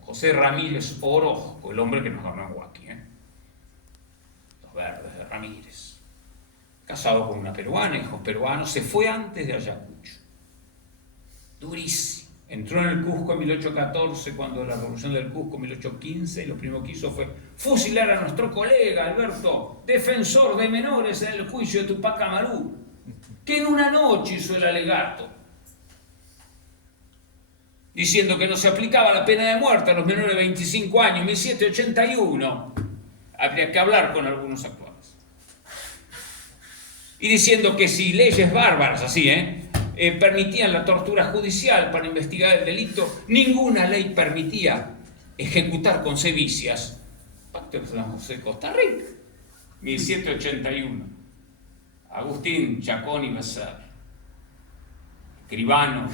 José Ramírez Orozco, el hombre que nos ganó en Huaki, los verdes de Ramírez, casado con una peruana, hijos peruanos, se fue antes de Ayacucho. durísimo. Entró en el Cusco en 1814, cuando la revolución del Cusco en 1815, y lo primero que hizo fue fusilar a nuestro colega Alberto, defensor de menores en el juicio de Tupac Amaru, que en una noche hizo el alegato, diciendo que no se aplicaba la pena de muerte a los menores de 25 años, 1781. Habría que hablar con algunos actuales. Y diciendo que si leyes bárbaras, así, permitían la tortura judicial para investigar el delito, ninguna ley permitía ejecutar con sevicias. Pacto de San José, Costa Rica, 1781. Agustín Chacón y Becerra, escribano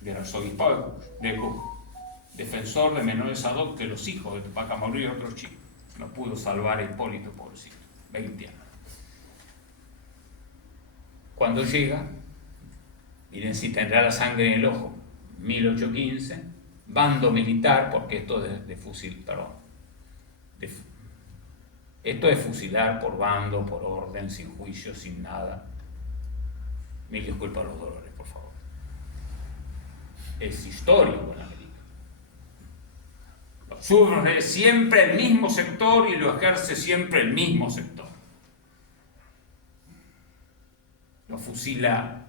del arzobispado de Cusco, defensor de menores ad hoc de los hijos de Tupac Amaru y otros chicos. No pudo salvar a Hipólito, pobrecito, 20 años. Cuando llega, miren si tendrá la sangre en el ojo, 1815, bando militar, porque esto de fusil, perdón, esto es fusilar por bando, por orden, sin juicio, sin nada. Mil disculpas a los dolores, por favor. Es histórico en América. Lo sufre siempre el mismo sector y lo ejerce siempre el mismo sector. Lo fusila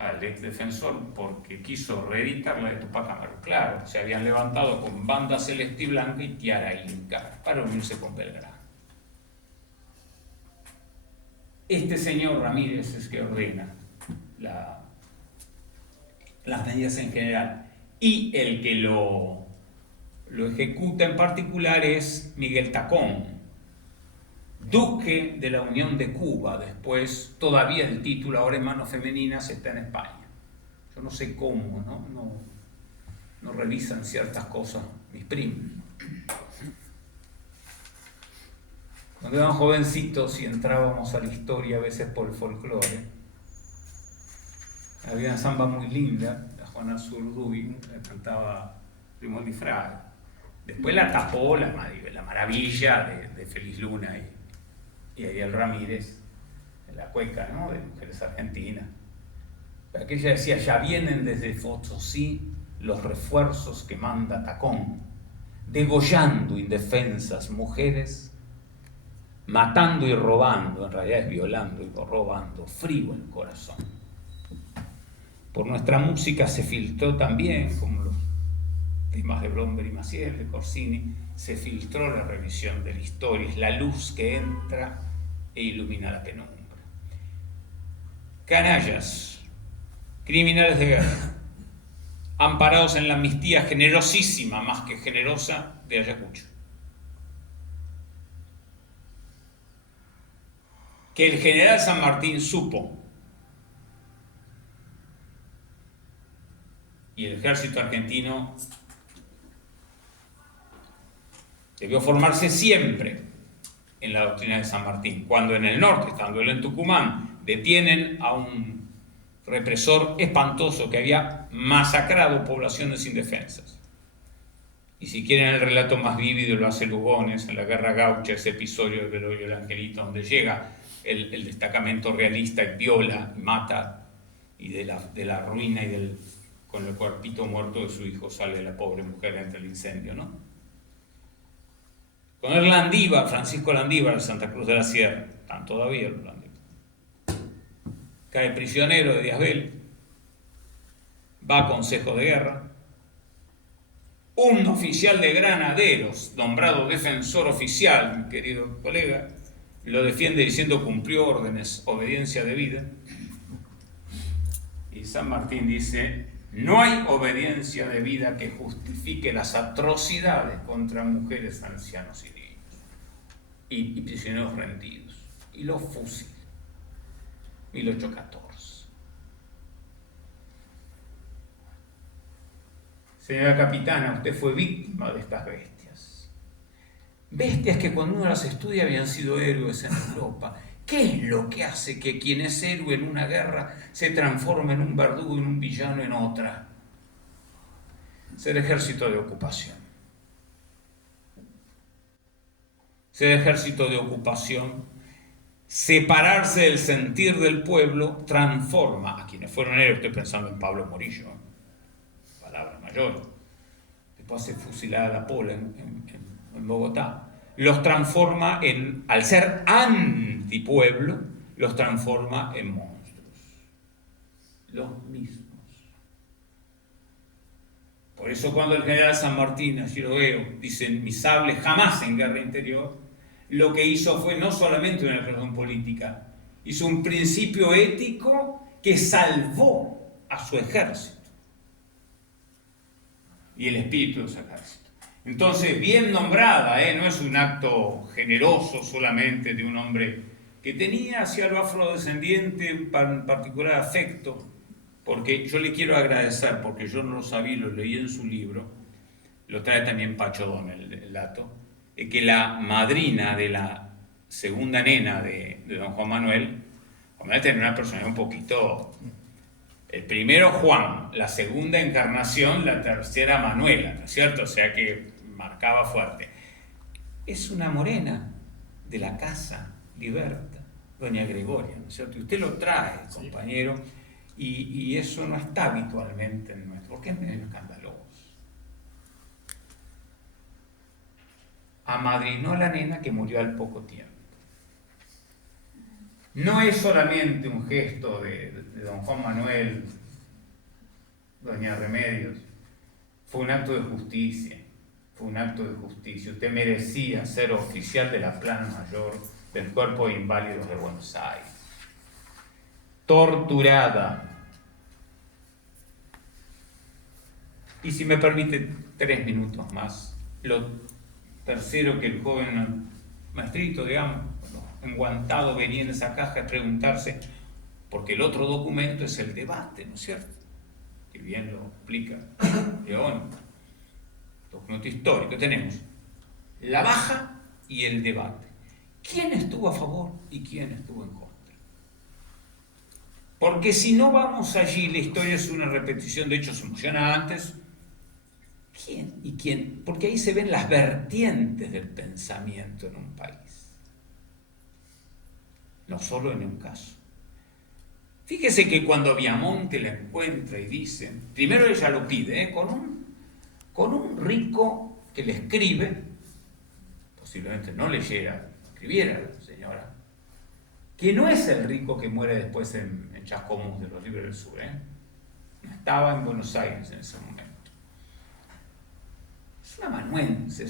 al ex defensor porque quiso reeditar la de Tupac Amaru. Claro, se habían levantado con banda celeste y blanca y tiara inca para unirse con Belgrano. Este señor Ramírez es que ordena las medidas en general, y el que lo ejecuta en particular es Miguel Tacón, duque de la Unión de Cuba. Después, todavía el título, ahora en manos femeninas, está en España. Yo no sé cómo, no revisan ciertas cosas mis primos. Cuando eran jovencitos y entrábamos a la historia a veces por el folclore, había una samba muy linda, la Juana Zurduy, la cantaba Primo Di Fraga. Después la tapó la maravilla de Feliz Luna y Ariel Ramírez, en la cueca, ¿no?, de Mujeres Argentinas. Aquella decía: ya vienen desde Potosí los refuerzos que manda Tacón, degollando indefensas mujeres, matando y robando, en realidad es violando y robando, frío el corazón. Por nuestra música se filtró también, como los temas de Blomberg y Maciel, de Corsini, se filtró la revisión de la historia, es la luz que entra e ilumina la penumbra. Canallas, criminales de guerra, amparados en la amnistía generosísima, más que generosa, de Ayacucho. Que el general San Martín supo, y el ejército argentino debió formarse siempre en la doctrina de San Martín. Cuando en el norte, estando él en Tucumán, detienen a un represor espantoso que había masacrado poblaciones indefensas. Y si quieren el relato más vívido, lo hace Lugones en la Guerra Gaucha, ese episodio del Velorio del Angelito, donde llega el destacamento realista y viola y mata, y de la ruina y con el cuerpito muerto de su hijo sale la pobre mujer entre el incendio, ¿no? Con el Landívar, Francisco Landívar de Santa Cruz de la Sierra, están todavía los Landívar. Cae prisionero de Díaz Vélez, va a consejo de guerra. Un oficial de granaderos, nombrado defensor oficial, mi querido colega, lo defiende diciendo: cumplió órdenes, obediencia debida. Y San Martín dice: no hay obediencia debida que justifique las atrocidades contra mujeres, ancianos y niños, y prisioneros rendidos. Y los fusila. 1814. Señora capitana, usted fue víctima de estas bestias. Bestias que cuando uno las estudia habían sido héroes en Europa. ¿Qué es lo que hace que quien es héroe en una guerra se transforme en un verdugo, en un villano en otra? Ser ejército de ocupación. Ser ejército de ocupación separarse del sentir del pueblo transforma a quienes fueron héroes. Estoy pensando en Pablo Morillo, palabra mayor, después se fusilada la Pola en Bogotá, los transforma al ser antipueblo, los transforma en monstruos, los mismos. Por eso cuando el general San Martín, así lo veo, dice: mi sable jamás en guerra interior, lo que hizo fue no solamente una declaración política, hizo un principio ético que salvó a su ejército y el espíritu de su ejército. Entonces, bien nombrada, no es un acto generoso solamente de un hombre que tenía hacia lo afrodescendiente un particular afecto, porque yo le quiero agradecer, porque yo no lo sabía, lo leí en su libro, lo trae también Pacho Don, el dato, que la madrina de la segunda nena de don Juan Manuel tenía una personalidad un poquito... El primero Juan, la segunda Encarnación, la tercera Manuela, ¿no es cierto? O sea que marcaba fuerte. Es una morena de la casa Liberta, doña Gregoria, ¿no es cierto? Y usted lo trae, compañero, y eso no está habitualmente en nuestro... porque es medio escandaloso. Amadrinó a la nena que murió al poco tiempo. No es solamente un gesto de don Juan Manuel, doña Remedios, fue un acto de justicia, fue un acto de justicia. Usted merecía ser oficial de la Plana Mayor del Cuerpo de Inválidos de Buenos Aires. Torturada. Y si me permite 3 minutos más, lo tercero que el joven maestrito, digamos, enguantado, venía en esa caja a preguntarse, porque el otro documento es el debate, ¿no es cierto? Que bien lo explica León. Documento histórico. Tenemos la baja y el debate. ¿Quién estuvo a favor y quién estuvo en contra? Porque si no vamos allí, la historia es una repetición de hechos emocionantes. ¿Quién y quién? Porque ahí se ven las vertientes del pensamiento en un país. No solo en un caso. Fíjese que cuando Viamonte la encuentra y dice, primero ella lo pide, con un rico que le escribe, posiblemente no leyera, escribiera la señora, que no es el rico que muere después en Chascomús de los Libros del Sur, no estaba en Buenos Aires en ese momento. Es un amanuense,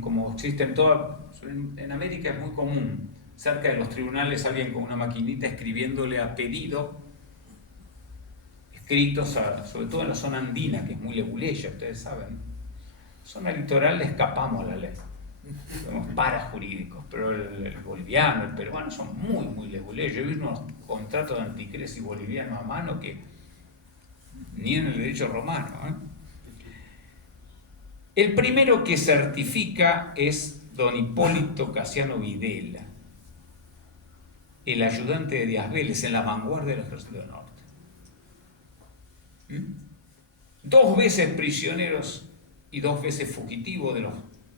como existe en América es muy común, cerca de los tribunales alguien con una maquinita escribiéndole a pedido, escritos sobre todo en la zona andina, que es muy leguleya, ustedes saben. Zona litoral le escapamos a la ley, somos parajurídicos, pero el boliviano, el peruano son muy, muy leguleyos. Yo vi unos contratos de anticresis boliviano a mano que ni en el derecho romano. El primero que certifica es don Hipólito Casiano Videla, el ayudante de Díaz Vélez en la vanguardia del Ejército del Norte. 2 veces prisioneros y 2 veces fugitivo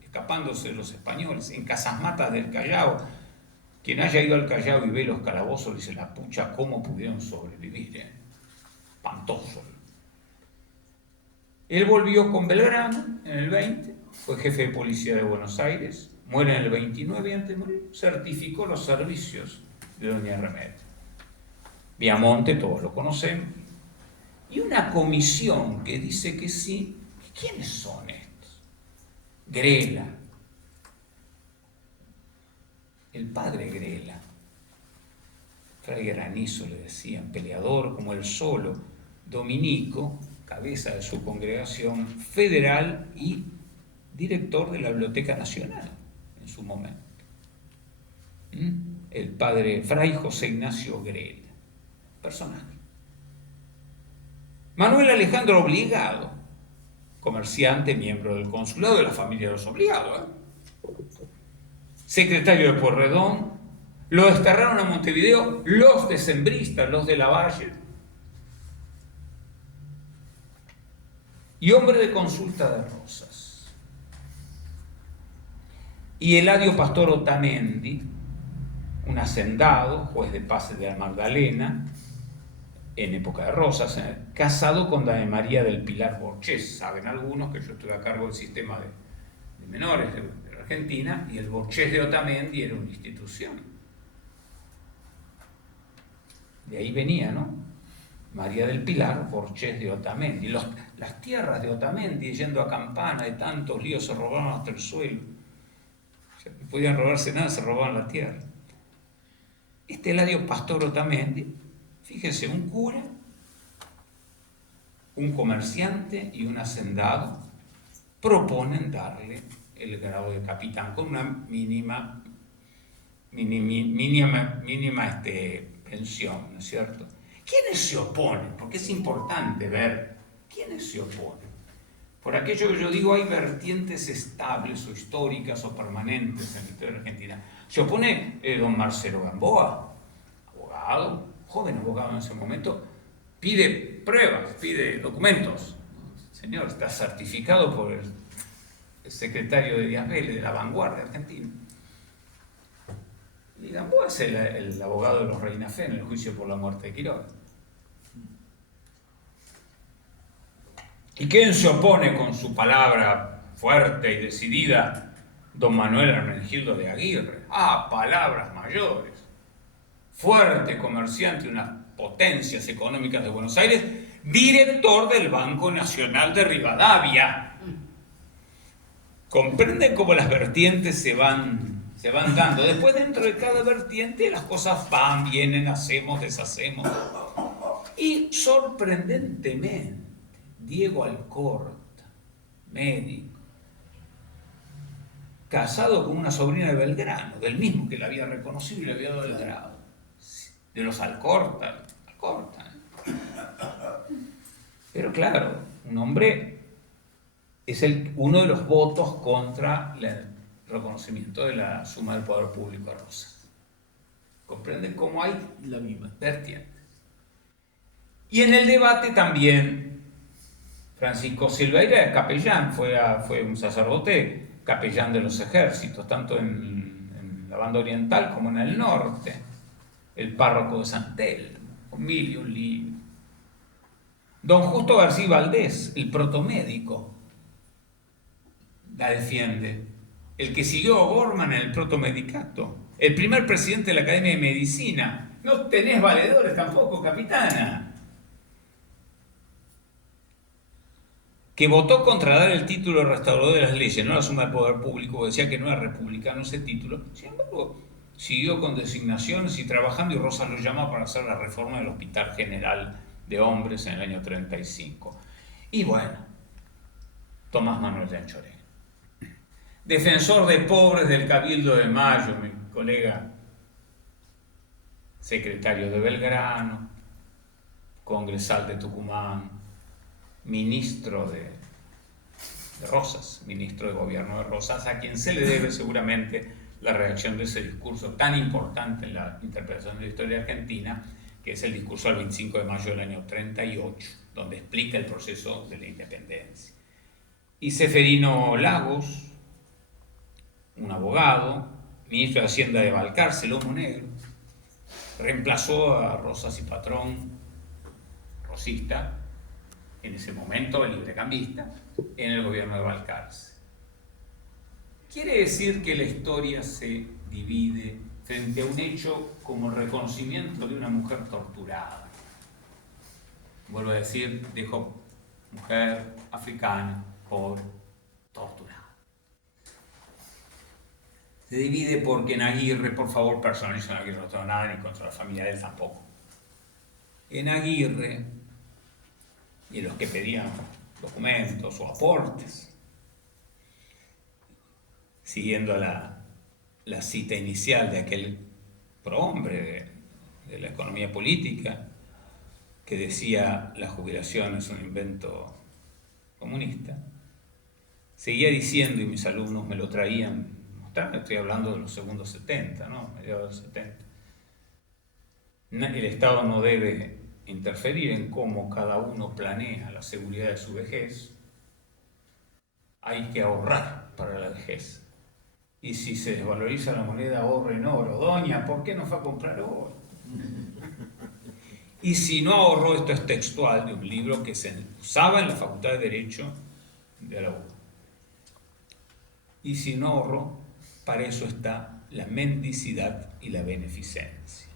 escapándose de los españoles, en Casasmatas del Callao. Quien haya ido al Callao y ve los calabozos dice, la pucha, ¿cómo pudieron sobrevivir? Espantoso. Él volvió con Belgrano en el 20, fue jefe de policía de Buenos Aires, muere en el 29 y antes de morir certificó los servicios de doña Remedios. Viamonte, todos lo conocemos, y una comisión que dice que sí. ¿Quiénes son estos? Grela, el padre Grela, Fray Granizo le decían, peleador como el solo, dominico, cabeza de su congregación federal y director de la Biblioteca Nacional en su momento. El padre Fray José Ignacio Grela, personaje. Manuel Alejandro Obligado, comerciante, miembro del consulado de la familia de los Obligados, secretario de Pueyrredón, lo desterraron a Montevideo los decembristas, los de Lavalle, y hombre de consulta de Rosas. Y Eladio Pastor Otamendi, un hacendado, juez de paz de la Magdalena, en época de Rosas, casado con doña María del Pilar Borges. Saben algunos que yo estuve a cargo del sistema de menores de la Argentina, y el Borges de Otamendi era una institución. De ahí venía, ¿no? María del Pilar Borges de Otamendi. Las tierras de Otamendi, yendo a Campana, de tantos líos, se robaron hasta el suelo. O sea, no podían robarse nada, se robaban la tierra. Este Eladio Pastor Otamendi, fíjense, un cura, un comerciante y un hacendado proponen darle el grado de capitán con una mínima pensión, ¿no es cierto? ¿Quiénes se oponen? Porque es importante ver quiénes se oponen. Por aquello que yo digo, hay vertientes estables o históricas o permanentes en la historia argentina. Se opone don Marcelo Gamboa, abogado, joven abogado en ese momento, pide pruebas, pide documentos. Señor, está certificado por el secretario de Díaz Vélez, de La Vanguardia Argentina. Y Gamboa es el abogado de los Reinafé en el juicio por la muerte de Quiroga. ¿Y quién se opone con su palabra fuerte y decidida? Don Manuel Hermenegildo de Aguirre. Palabras mayores. Fuerte comerciante de unas potencias económicas de Buenos Aires, director del Banco Nacional de Rivadavia. Comprenden cómo las vertientes se van dando. Después, dentro de cada vertiente, las cosas van, vienen, hacemos, deshacemos. Y sorprendentemente, Diego Alcorta, médico, casado con una sobrina de Belgrano, del mismo que le había reconocido y le había dado el grado, de los Alcorta. Pero claro, un hombre es uno de los votos contra el reconocimiento de la suma del poder público a Rosas. ¿Comprenden cómo hay la misma vertiente? Y en el debate también, Francisco Silveira era capellán, fue un sacerdote capellán de los ejércitos, tanto en la banda oriental como en el norte, el párroco de San Telmo, con 1001 libros. Don Justo García Valdés, el protomédico, la defiende. El que siguió a Bormann en el protomedicato, el primer presidente de la Academia de Medicina. No tenés valedores tampoco, capitana. Que votó contra dar el título de restaurador de las leyes, no la suma del poder público, decía que no era republicano ese título. Sin embargo, siguió con designaciones y trabajando, y Rosas lo llama para hacer la reforma del Hospital General de Hombres en el año 35. Y bueno, Tomás Manuel de Anchorena, defensor de pobres del Cabildo de Mayo, mi colega, secretario de Belgrano, congresal de Tucumán, ministro de Rosas, ministro de gobierno de Rosas, a quien se le debe seguramente la redacción de ese discurso tan importante en la interpretación de la historia argentina, que es el discurso del 25 de mayo del año 38, donde explica el proceso de la independencia. Y Seferino Lagos, un abogado, ministro de Hacienda de Balcarce, Lomo Negro, reemplazó a Rosas y Patrón, rosista, en ese momento el librecambista, en el gobierno de Balcarce. Quiere decir que la historia se divide frente a un hecho como el reconocimiento de una mujer torturada. Vuelvo a decir, dejó mujer africana, pobre, torturada. Se divide porque en Aguirre, por favor, personalizo en Aguirre, no tengo nada ni contra la familia de él tampoco. En Aguirre, y en los que pedían documentos o aportes, siguiendo la cita inicial de aquel prohombre de la economía política, que decía la jubilación es un invento comunista, seguía diciendo, y mis alumnos me lo traían, estoy hablando de los segundos 70, ¿no? Mediados del 70. El Estado no debe interferir en cómo cada uno planea la seguridad de su vejez. Hay que ahorrar para la vejez. Y si se desvaloriza la moneda, ahorren oro. Doña, ¿por qué no fue a comprar oro? Y si no ahorró, esto es textual de un libro que se usaba en la Facultad de Derecho de la UBA. Y si no ahorró, para eso está la mendicidad y la beneficencia.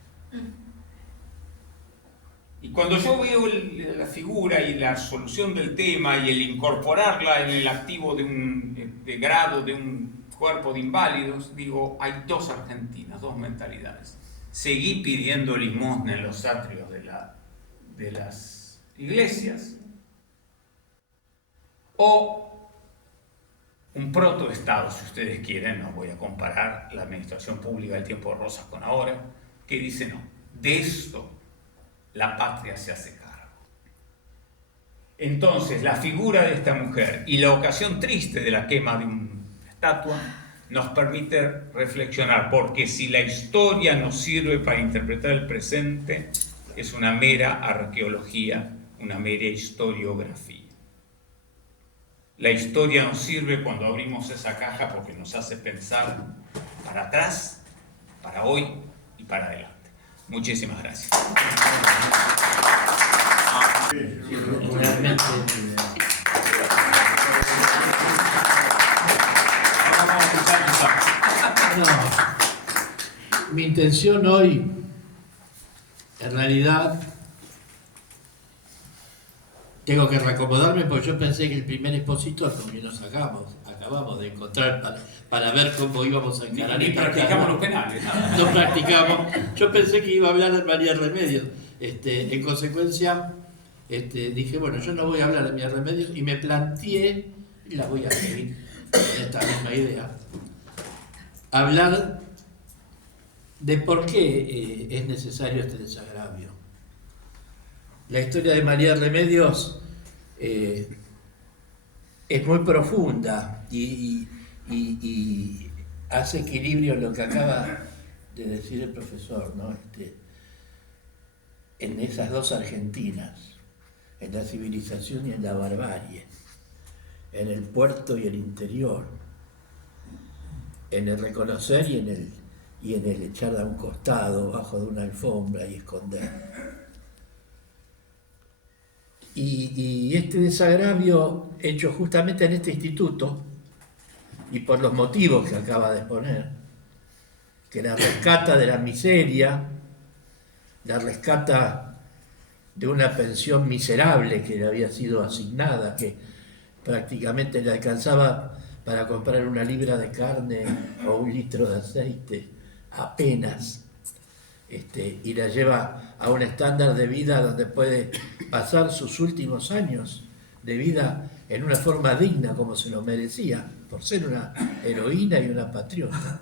Y cuando yo veo la figura y la solución del tema y el incorporarla en el activo de grado de un cuerpo de inválidos, digo, hay dos Argentinas, dos mentalidades. Seguí pidiendo limosna en los atrios de las iglesias, o un protoestado, si ustedes quieren. No voy a comparar la administración pública del tiempo de Rosas con ahora, que dice no, de esto la patria se hace cargo. Entonces, la figura de esta mujer y la ocasión triste de la quema de una estatua nos permite reflexionar, porque si la historia nos sirve para interpretar el presente, es una mera arqueología, una mera historiografía. La historia nos sirve cuando abrimos esa caja porque nos hace pensar para atrás, para hoy y para adelante. Muchísimas gracias. Mi intención hoy, en realidad, tengo que reacomodarme porque yo pensé que el primer expositor con quien nos acabamos de encontrar para ver cómo íbamos a encarar. Ni practicamos los penales. No practicamos. Yo pensé que iba a hablar de María Remedios. En consecuencia, dije, bueno, yo no voy a hablar de María Remedios y me planteé, y la voy a seguir con esta misma idea, hablar de por qué es necesario este desagravio. La historia de María Remedios es muy profunda y hace equilibrio en lo que acaba de decir el profesor, ¿no? En esas dos Argentinas, en la civilización y en la barbarie, en el puerto y el interior, en el reconocer y en el echar a un costado, bajo de una alfombra y esconder. Y este desagravio hecho justamente en este instituto, y por los motivos que acaba de exponer, que la rescata de la miseria, la rescata de una pensión miserable que le había sido asignada, que prácticamente le alcanzaba para comprar una libra de carne o un litro de aceite, apenas, y la lleva a un estándar de vida donde puede pasar sus últimos años de vida en una forma digna, como se lo merecía, por ser una heroína y una patriota.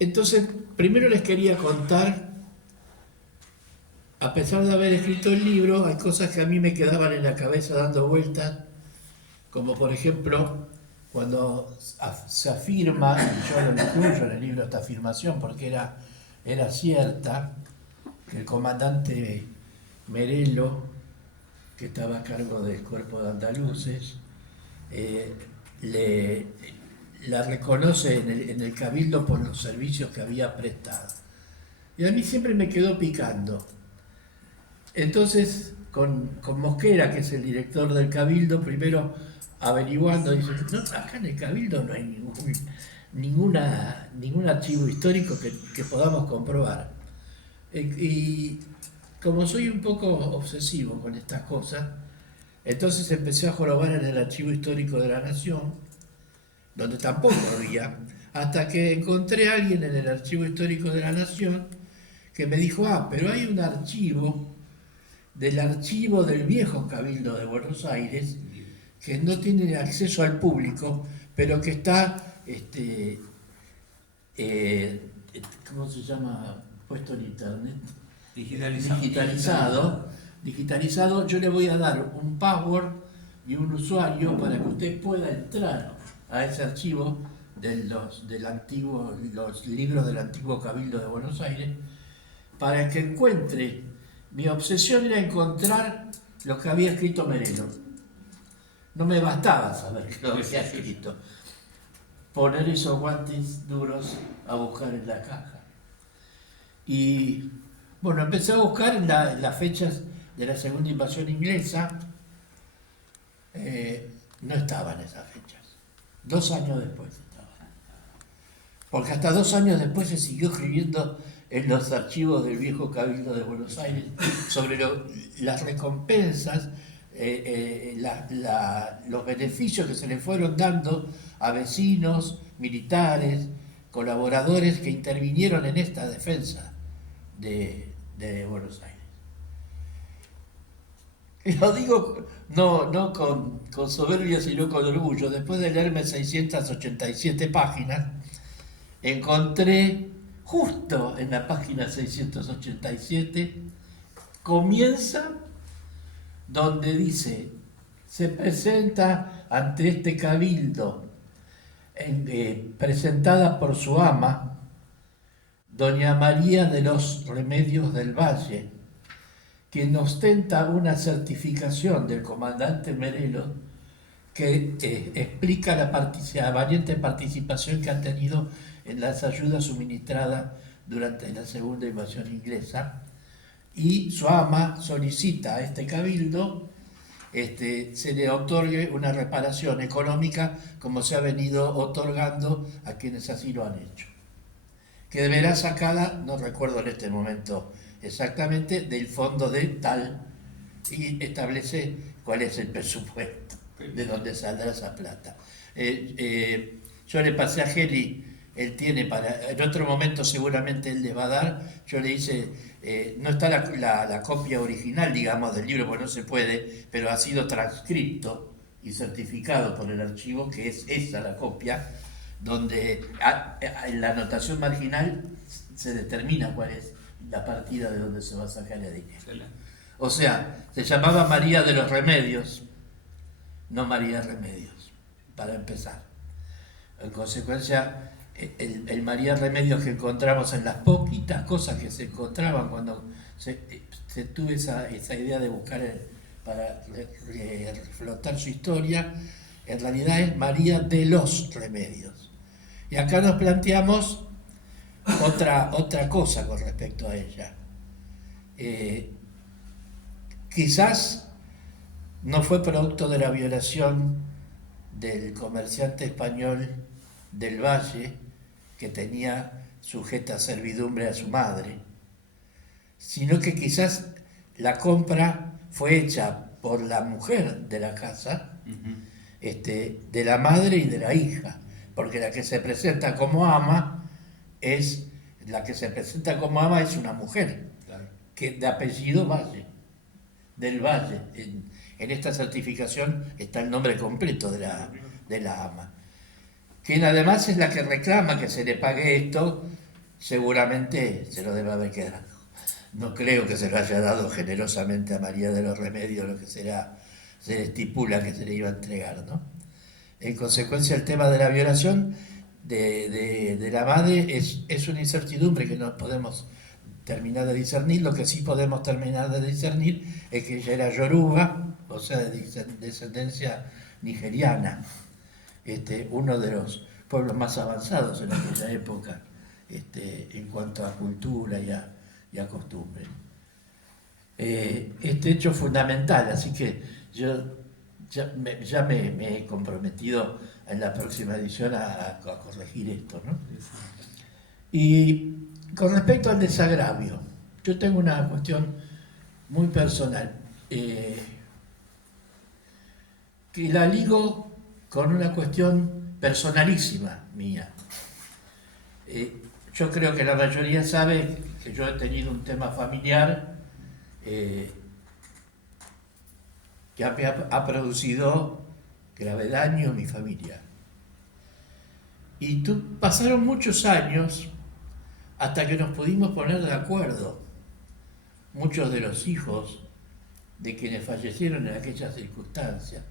Entonces, primero les quería contar, a pesar de haber escrito el libro, hay cosas que a mí me quedaban en la cabeza dando vueltas, como por ejemplo, cuando se afirma, y yo lo incluyo en el libro esta afirmación porque era cierta, que el comandante Merelo, que estaba a cargo del cuerpo de andaluces, la reconoce en el cabildo por los servicios que había prestado. Y a mí siempre me quedó picando. Entonces, con Mosquera, que es el director del cabildo, primero averiguando, dice, no, acá en el cabildo no hay ningún archivo histórico que podamos comprobar. Y como soy un poco obsesivo con estas cosas, entonces empecé a jorobar en el Archivo Histórico de la Nación, donde tampoco había, hasta que encontré a alguien en el Archivo Histórico de la Nación que me dijo, pero hay un archivo del archivo del viejo Cabildo de Buenos Aires que no tiene acceso al público, pero que está, ¿cómo se llama? Puesto en internet. Digitalizado. Yo le voy a dar un password y un usuario para que usted pueda entrar a ese archivo de los libros del antiguo Cabildo de Buenos Aires, para que encuentre. Mi obsesión era encontrar lo que había escrito Merelo. No me bastaba saber que lo había escrito. poner esos guantes duros a buscar en la caja. Y bueno, empecé a buscar en las fechas de la segunda invasión inglesa. No estaban esas fechas. 2 años después estaban. Porque hasta 2 años después se siguió escribiendo en los archivos del viejo Cabildo de Buenos Aires sobre las recompensas, los beneficios que se le fueron dando a vecinos, militares, colaboradores que intervinieron en esta defensa de Buenos Aires. Y lo digo no con soberbia, sino con orgullo. Después de leerme 687 páginas, encontré justo en la página 687, comienza donde dice: se presenta ante este cabildo, presentada por su ama, doña María de los Remedios del Valle, quien ostenta una certificación del comandante Merelo que explica la valiente participación que han tenido en las ayudas suministradas durante la segunda invasión inglesa, y su ama solicita a este cabildo se le otorgue una reparación económica como se ha venido otorgando a quienes así lo han hecho, que deberá sacada, no recuerdo en este momento exactamente, del fondo de tal, y establece cuál es el presupuesto, de dónde saldrá esa plata. Yo le pasé a Geli, él tiene en otro momento seguramente él le va a dar, yo le hice, no está la copia original, digamos, del libro, porque no se puede, pero ha sido transcrito y certificado por el archivo, que es esa la copia, donde en la anotación marginal se determina cuál es la partida de donde se va a sacar el dinero. O sea, se llamaba María de los Remedios, no María Remedios, para empezar. En consecuencia, el María Remedios que encontramos en las poquitas cosas que se encontraban cuando se tuvo esa idea de buscar para reflotar su historia, en realidad es María de los Remedios. Y acá nos planteamos otra cosa con respecto a ella. Quizás no fue producto de la violación del comerciante español del Valle, que tenía sujeta a servidumbre a su madre, sino que quizás la compra fue hecha por la mujer de la casa, de la madre y de la hija, porque la que se presenta como ama es una mujer, claro, que de apellido Valle, del Valle. En esta certificación está el nombre completo de la ama, quien además es la que reclama que se le pague esto. Seguramente se lo debe haber quedado. No creo que se lo haya dado generosamente a María de los Remedios, lo que se le estipula que se le iba a entregar, ¿no? En consecuencia, el tema de la violación de la madre es una incertidumbre que no podemos terminar de discernir. Lo que sí podemos terminar de discernir es que ella era yoruba, o sea, de descendencia nigeriana, uno de los pueblos más avanzados en aquella época, en cuanto a cultura y a costumbre. Este hecho fundamental, así que yo ya me he comprometido en la próxima edición a corregir esto, ¿no? Y con respecto al desagravio, yo tengo una cuestión muy personal, que la ligo con una cuestión personalísima mía. Yo creo que la mayoría sabe que yo he tenido un tema familiar que ha producido grave daño en mi familia. Y pasaron muchos años hasta que nos pudimos poner de acuerdo, muchos de los hijos de quienes fallecieron en aquellas circunstancias,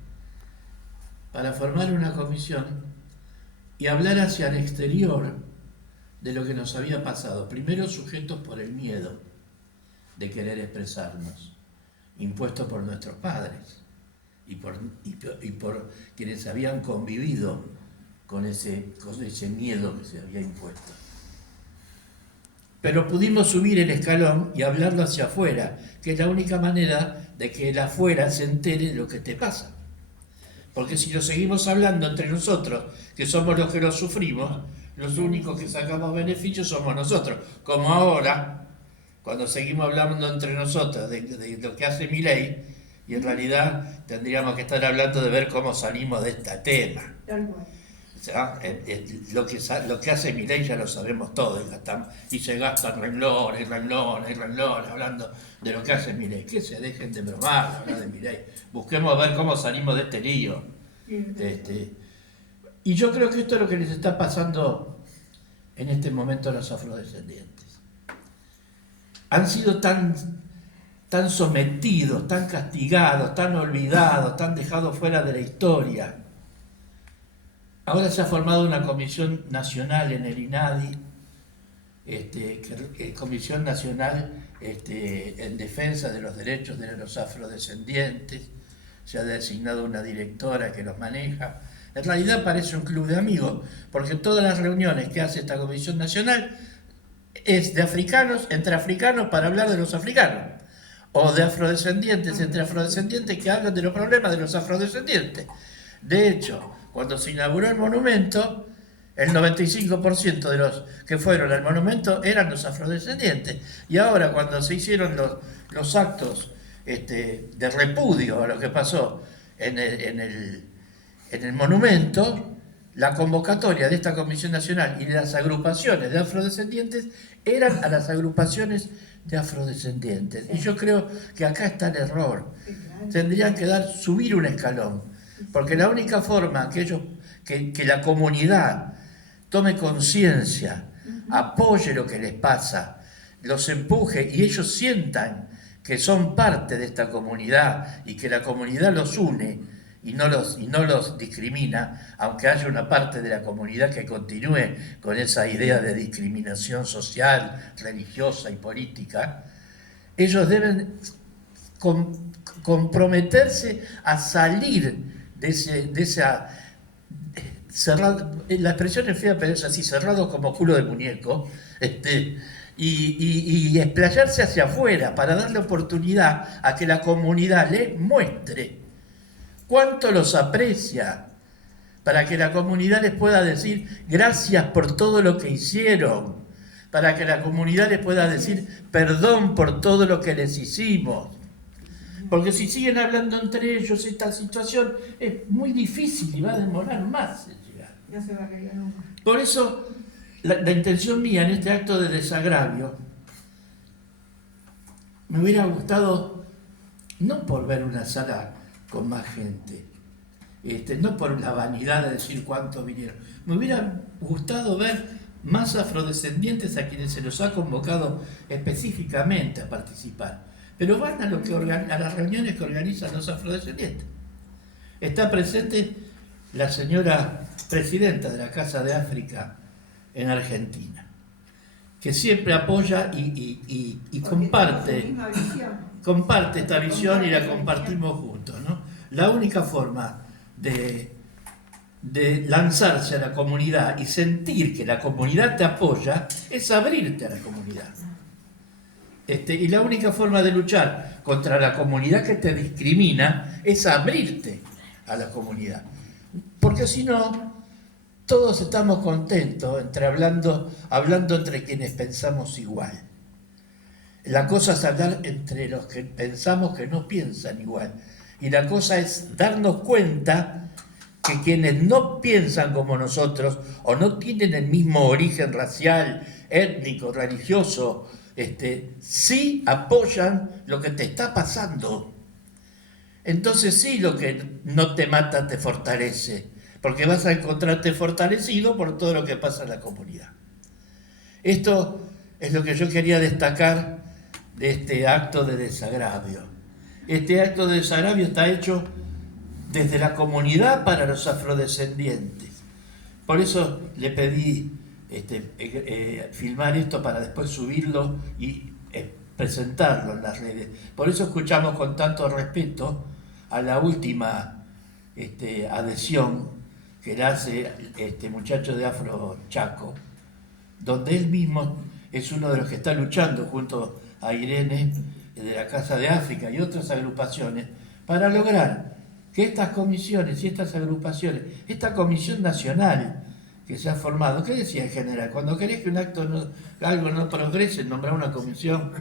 para formar una comisión y hablar hacia el exterior de lo que nos había pasado, primero sujetos por el miedo de querer expresarnos, impuesto por nuestros padres y por quienes habían convivido con ese miedo que se había impuesto. Pero pudimos subir el escalón y hablarlo hacia afuera, que es la única manera de que el afuera se entere de lo que te pasa. Porque si lo seguimos hablando entre nosotros, que somos los que lo sufrimos, los únicos que sacamos beneficios somos nosotros. Como ahora, cuando seguimos hablando entre nosotros de lo que hace Milei, y en realidad tendríamos que estar hablando de ver cómo salimos de este tema. O sea, lo que hace Milei ya lo sabemos todos, y se gastan renglones, hablando de lo que hace Milei. Que se dejen de bromar, hablar de Milei. Busquemos ver cómo salimos de este lío. Y yo creo que esto es lo que les está pasando en este momento a los afrodescendientes. Han sido tan sometidos, tan castigados, tan olvidados, tan dejados fuera de la historia. Ahora se ha formado una comisión nacional en el INADI, Comisión Nacional en Defensa de los Derechos de los Afrodescendientes. Se ha designado una directora que los maneja. En realidad parece un club de amigos, porque todas las reuniones que hace esta Comisión Nacional es de africanos, entre africanos, para hablar de los africanos, o de afrodescendientes, entre afrodescendientes, que hablan de los problemas de los afrodescendientes. De hecho, cuando se inauguró el monumento, el 95% de los que fueron al monumento eran los afrodescendientes. Y ahora, cuando se hicieron los actos de repudio a lo que pasó en el monumento, la convocatoria de esta Comisión Nacional y de las agrupaciones de afrodescendientes eran a las agrupaciones de afrodescendientes. Y yo creo que acá está el error. Tendrían que subir un escalón, porque la única forma que la comunidad tome conciencia, apoye lo que les pasa, los empuje y ellos sientan que son parte de esta comunidad y que la comunidad los une y no los discrimina, aunque haya una parte de la comunidad que continúe con esa idea de discriminación social, religiosa y política. Ellos deben comprometerse a salir de esa cerrado, la expresión es fea, pero es así, cerrado como culo de muñeco, y explayarse hacia afuera para darle oportunidad a que la comunidad les muestre cuánto los aprecia, para que la comunidad les pueda decir gracias por todo lo que hicieron, para que la comunidad les pueda decir perdón por todo lo que les hicimos. Porque si siguen hablando entre ellos, esta situación es muy difícil y va a demorar más en llegar. No se va a arreglar nunca. Por eso, la intención mía en este acto de desagravio, me hubiera gustado, no por ver una sala con más gente, no por la vanidad de decir cuántos vinieron, me hubiera gustado ver más afrodescendientes a quienes se los ha convocado específicamente a participar. Pero van a las reuniones que organizan los afrodescendientes. Está presente la señora presidenta de la Casa de África en Argentina, que siempre apoya y comparte esta visión y la compartimos juntos, ¿no? La única forma de lanzarse a la comunidad y sentir que la comunidad te apoya es abrirte a la comunidad. Y la única forma de luchar contra la comunidad que te discrimina es abrirte a la comunidad. Porque si no, todos estamos contentos hablando entre quienes pensamos igual. La cosa es hablar entre los que pensamos que no piensan igual. Y la cosa es darnos cuenta que quienes no piensan como nosotros o no tienen el mismo origen racial, étnico, religioso, sí apoyan lo que te está pasando. Entonces sí, lo que no te mata te fortalece, porque vas a encontrarte fortalecido por todo lo que pasa en la comunidad. Esto es lo que yo quería destacar de este acto de desagravio. Este acto de desagravio está hecho desde la comunidad para los afrodescendientes. Por eso le pedí filmar esto para después subirlo y presentarlo en las redes. Por eso escuchamos con tanto respeto a la última adhesión que la hace este muchacho de Afro Chaco, donde él mismo es uno de los que está luchando junto a Irene de la Casa de África y otras agrupaciones para lograr que estas comisiones y estas agrupaciones, esta comisión nacional que se ha formado, ¿qué decía en general? Cuando querés que algo no progrese, nombrar una comisión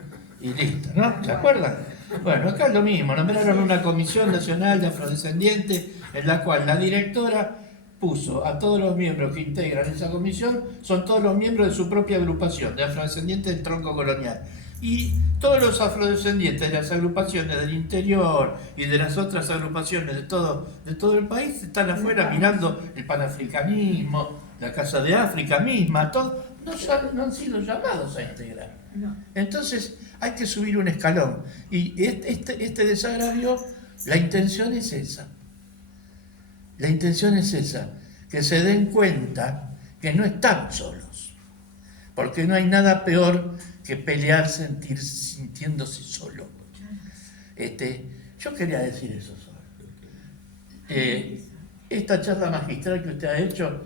y listo, ¿no? ¿Se acuerdan? Bueno, acá es lo mismo, nombraron una comisión nacional de afrodescendientes en la cual la directora puso a todos los miembros que integran esa comisión, son todos los miembros de su propia agrupación, de afrodescendientes del tronco colonial. Y todos los afrodescendientes de las agrupaciones del interior y de las otras agrupaciones de todo el país están afuera mirando el panafricanismo, la Casa de África misma, todo, no han sido llamados a integrar. Entonces hay que subir un escalón. Y este desagravio, la intención es esa. La intención es esa, que se den cuenta que no están solos. Porque no hay nada peor que pelear sintiéndose solo. Yo quería decir eso solo. Esta charla magistral que usted ha hecho,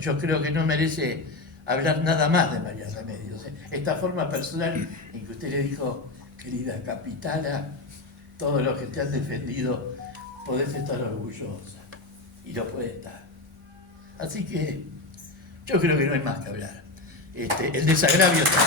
yo creo que no merece hablar nada más de María Remedios. Esta forma personal en que usted le dijo, querida capitana, todos los que te han defendido, podés estar orgullosa. Y lo puede estar. Así que yo creo que no hay más que hablar. El desagravio está.